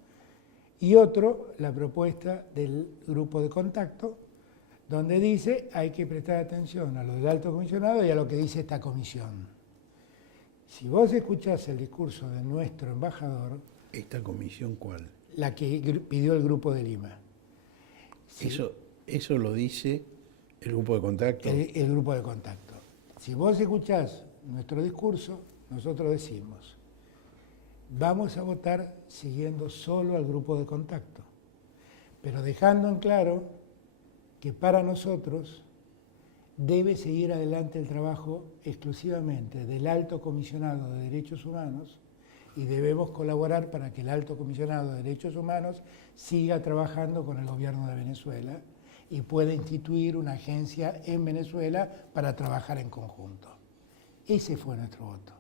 y otro, la propuesta del grupo de contacto, donde dice hay que prestar atención a lo del Alto Comisionado y a lo que dice esta comisión. Si vos escuchás el discurso de nuestro embajador... ¿Esta comisión cuál? La que pidió el Grupo de Lima. Sí. Eso lo dice el grupo de contacto. El grupo de contacto. Si vos escuchás nuestro discurso, nosotros decimos, vamos a votar siguiendo solo al grupo de contacto, pero dejando en claro que para nosotros debe seguir adelante el trabajo exclusivamente del Alto Comisionado de Derechos Humanos y debemos colaborar para que el Alto Comisionado de Derechos Humanos siga trabajando con el gobierno de Venezuela y pueda instituir una agencia en Venezuela para trabajar en conjunto. Ese fue nuestro voto.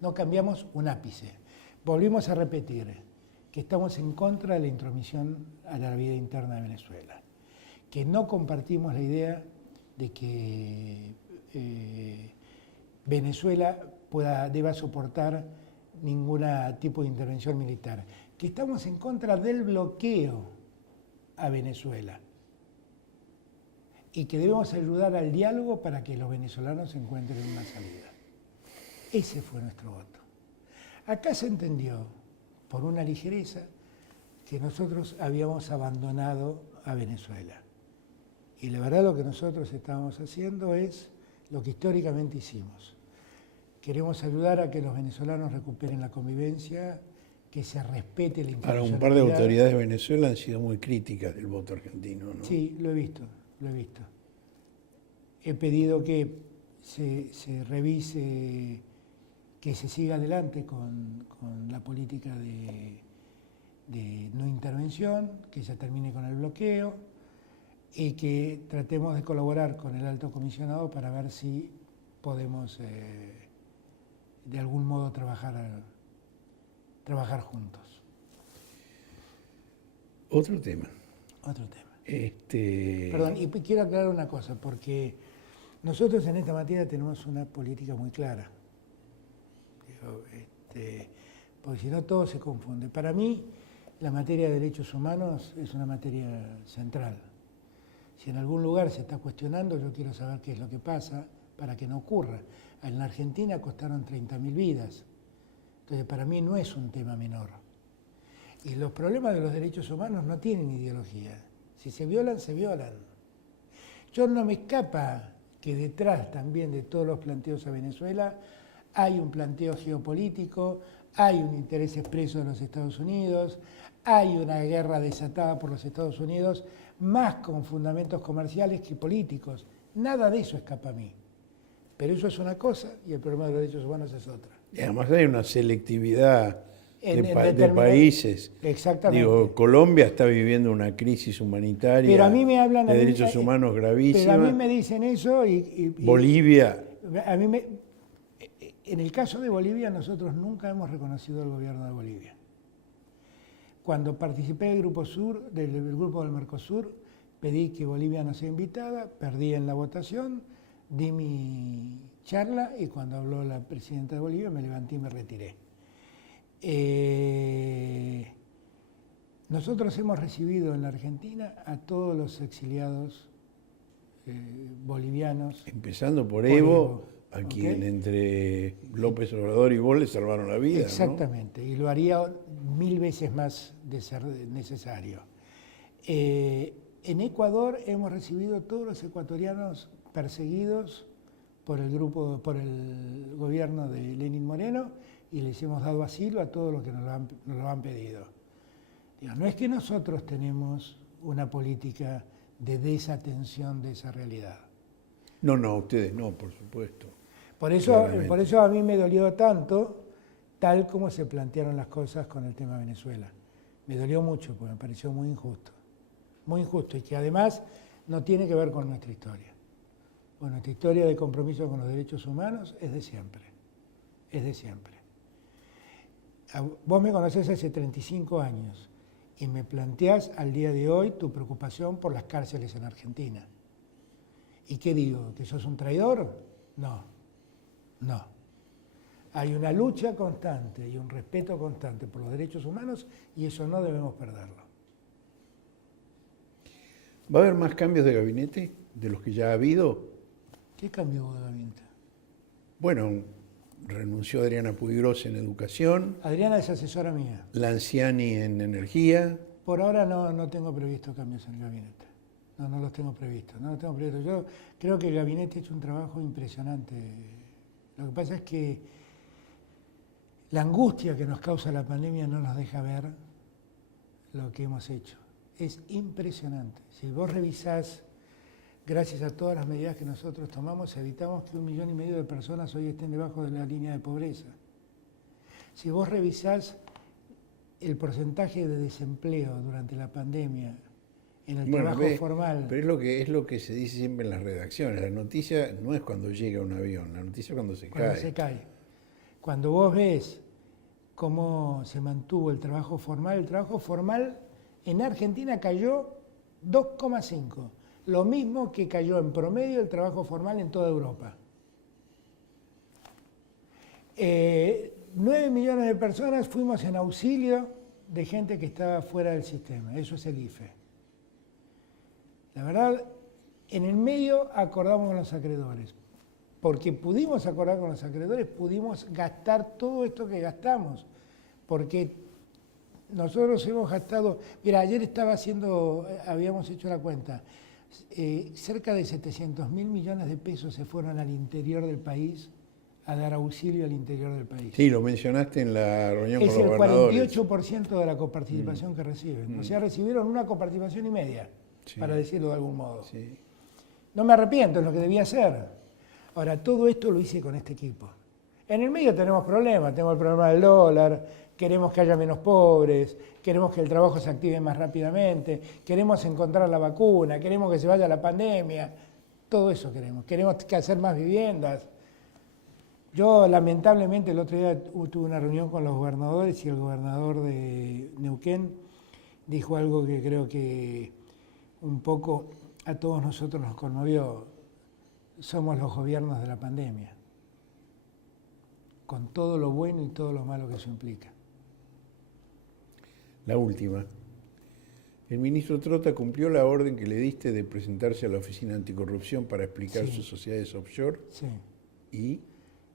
No cambiamos un ápice. Volvimos a repetir que estamos en contra de la intromisión a la vida interna de Venezuela, que no compartimos la idea de que Venezuela deba soportar ningún tipo de intervención militar, que estamos en contra del bloqueo a Venezuela y que debemos ayudar al diálogo para que los venezolanos encuentren una salida. Ese fue nuestro voto. Acá se entendió, por una ligereza, que nosotros habíamos abandonado a Venezuela. Y la verdad lo que nosotros estábamos haciendo es lo que históricamente hicimos. Queremos ayudar a que los venezolanos recuperen la convivencia, que se respete la Ahora, institucionalidad. un par de autoridades de Venezuela han sido muy críticas del voto argentino, ¿no? Sí, lo he visto. He pedido que se revise, que se siga adelante con la política de no intervención, que se termine con el bloqueo y que tratemos de colaborar con el Alto Comisionado para ver si podemos de algún modo trabajar juntos. Otro tema. Perdón, y quiero aclarar una cosa, porque nosotros en esta materia tenemos una política muy clara. Porque si no todo se confunde. Para mí, la materia de derechos humanos es una materia central. Si en algún lugar se está cuestionando, yo quiero saber qué es lo que pasa para que no ocurra. En la Argentina costaron 30.000 vidas. Entonces, para mí no es un tema menor. Y los problemas de los derechos humanos no tienen ideología. Si se violan, se violan. Yo no me escapa que detrás también de todos los planteos a Venezuela hay un planteo geopolítico, hay un interés expreso de los Estados Unidos, hay una guerra desatada por los Estados Unidos, más con fundamentos comerciales que políticos. Nada de eso escapa a mí. Pero eso es una cosa y el problema de los derechos humanos es otra. Y además hay una selectividad de países. Exactamente. Digo, Colombia está viviendo una crisis humanitaria pero a mí me hablan, de derechos humanos gravísima. Pero a mí me dicen eso y Bolivia. En el caso de Bolivia, nosotros nunca hemos reconocido al gobierno de Bolivia. Cuando participé del Grupo Sur, del Grupo del Mercosur, pedí que Bolivia no sea invitada, perdí en la votación, di mi charla y cuando habló la presidenta de Bolivia me levanté y me retiré. Nosotros hemos recibido en la Argentina a todos los exiliados bolivianos. Empezando por Evo, a quien entre López Obrador y vos le salvaron la vida. Exactamente, ¿no? Y lo haría 1000 veces más de ser necesario. En Ecuador hemos recibido a todos los ecuatorianos perseguidos por el gobierno de Lenín Moreno y les hemos dado asilo a todos los que nos lo han pedido. Digo, no es que nosotros tenemos una política de desatención de esa realidad. No, ustedes no, por supuesto. Por eso a mí me dolió tanto, tal como se plantearon las cosas con el tema de Venezuela. Me dolió mucho porque me pareció muy injusto y que además no tiene que ver con nuestra historia. Bueno, nuestra historia de compromiso con los derechos humanos es de siempre. Vos me conocés hace 35 años y me planteás al día de hoy tu preocupación por las cárceles en Argentina. ¿Y qué digo? ¿Que sos un traidor? No. Hay una lucha constante y un respeto constante por los derechos humanos y eso no debemos perderlo. ¿Va a haber más cambios de gabinete de los que ya ha habido? ¿Qué cambio de gabinete? Bueno, renunció Adriana Puigros en Educación. Adriana es asesora mía. Lanciani en Energía. Por ahora no tengo previsto cambios en el gabinete. No los tengo previstos. Yo creo que el gabinete ha hecho un trabajo impresionante. Lo que pasa es que la angustia que nos causa la pandemia no nos deja ver lo que hemos hecho. Es impresionante. Si vos revisás, gracias a todas las medidas que nosotros tomamos, evitamos que 1,5 millones de personas hoy estén debajo de la línea de pobreza. Si vos revisás el porcentaje de desempleo durante la pandemia en el trabajo formal... Pero es lo que se dice siempre en las redacciones. La noticia no es cuando llega un avión, la noticia es cuando se cae. Cuando se cae. Cuando vos ves cómo se mantuvo el trabajo formal en Argentina cayó 2,5. Lo mismo que cayó en promedio el trabajo formal en toda Europa. 9 millones de personas fuimos en auxilio de gente que estaba fuera del sistema. Eso es el IFE. La verdad, en el medio acordamos con los acreedores. Porque pudimos acordar con los acreedores, pudimos gastar todo esto que gastamos. Porque nosotros hemos gastado... Mira, ayer habíamos hecho la cuenta. Cerca de 700.000 millones de pesos se fueron al interior del país a dar auxilio al interior del país. Sí, lo mencionaste en la reunión con los gobernadores. Es el 48% de la coparticipación que reciben. O sea, recibieron una coparticipación y media, para decirlo de algún modo. Sí. No me arrepiento, es lo que debía hacer. Ahora, todo esto lo hice con este equipo. En el medio tenemos problemas, tenemos el problema del dólar, queremos que haya menos pobres, queremos que el trabajo se active más rápidamente, queremos encontrar la vacuna, queremos que se vaya la pandemia, todo eso queremos que hacer más viviendas. Yo, lamentablemente, el otro día tuve una reunión con los gobernadores y el gobernador de Neuquén dijo algo que creo que un poco a todos nosotros nos conmovió. Somos los gobiernos de la pandemia, con todo lo bueno y todo lo malo que eso implica. La última. El ministro Trota cumplió la orden que le diste de presentarse a la Oficina Anticorrupción para explicar sus sociedades offshore. Sí.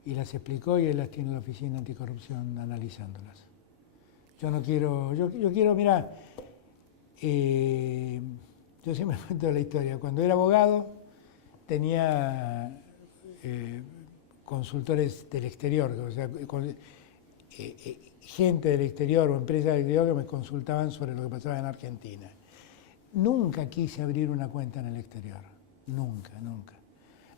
Y las explicó y él las tiene en la Oficina Anticorrupción analizándolas. Yo quiero, mira, yo siempre cuento la historia. Cuando era abogado tenía consultores del exterior, o sea, gente del exterior o empresas del exterior que me consultaban sobre lo que pasaba en Argentina. Nunca quise abrir una cuenta en el exterior, nunca.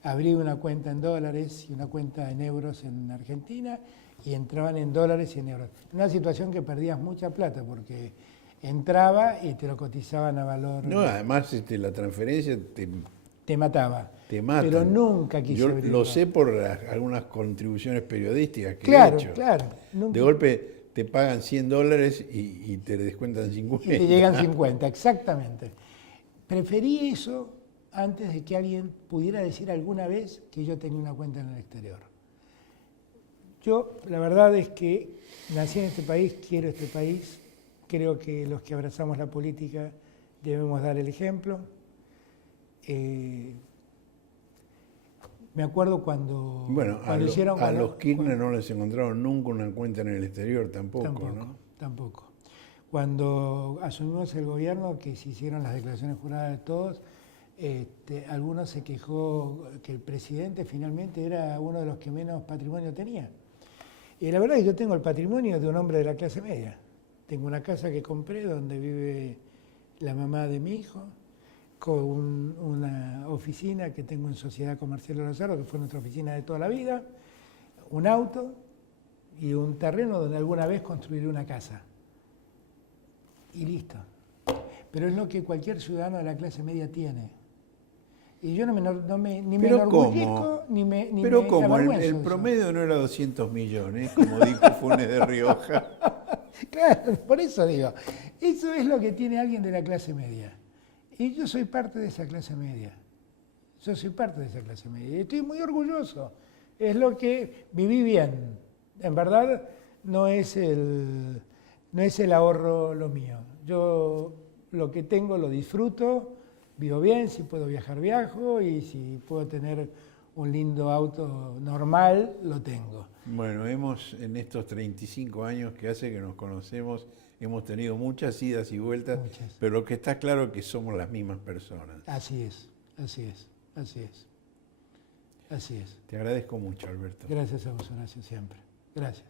Abrí una cuenta en dólares y una cuenta en euros en Argentina y entraban en dólares y en euros. Una situación que perdías mucha plata porque entraba y te lo cotizaban a valor. No, además la transferencia te mataba. Te matan. Pero nunca quise Yo abrirlo. lo sé por algunas contribuciones periodísticas que he hecho. Claro. De golpe te pagan $100 y te descuentan 50. Y te llegan 50, exactamente. Preferí eso antes de que alguien pudiera decir alguna vez que yo tenía una cuenta en el exterior. Yo, la verdad es que nací en este país, quiero este país, creo que los que abrazamos la política debemos dar el ejemplo. Me acuerdo cuando hicieron... A los Kirchner no les encontraron nunca una cuenta en el exterior tampoco, ¿no? Tampoco. Cuando asumimos el gobierno, que se hicieron las declaraciones juradas de todos, algunos se quejó que el presidente finalmente era uno de los que menos patrimonio tenía. Y la verdad es que yo tengo el patrimonio de un hombre de la clase media. Tengo una casa que compré donde vive la mamá de mi hijo, con una oficina que tengo en Sociedad Comercial de Rosario, que fue nuestra oficina de toda la vida, un auto y un terreno donde alguna vez construiré una casa. Y listo. Pero es lo que cualquier ciudadano de la clase media tiene. Y yo ni me enorgullezco, ni me Pero ¿cómo? El eso. promedio no era 200 millones, como dijo Funes de Rioja. Claro, por eso digo, eso es lo que tiene alguien de la clase media. Y yo soy parte de esa clase media. Y estoy muy orgulloso. Es lo que viví bien. En verdad, no es el ahorro lo mío. Yo lo que tengo lo disfruto, vivo bien, si puedo viajar, viajo, y si puedo tener un lindo auto normal, lo tengo. Bueno, en estos 35 años que hace que nos conocemos, hemos tenido muchas idas y vueltas, pero lo que está claro es que somos las mismas personas. Así es. Te agradezco mucho, Alberto. Gracias a vos, Horacio, siempre. Gracias.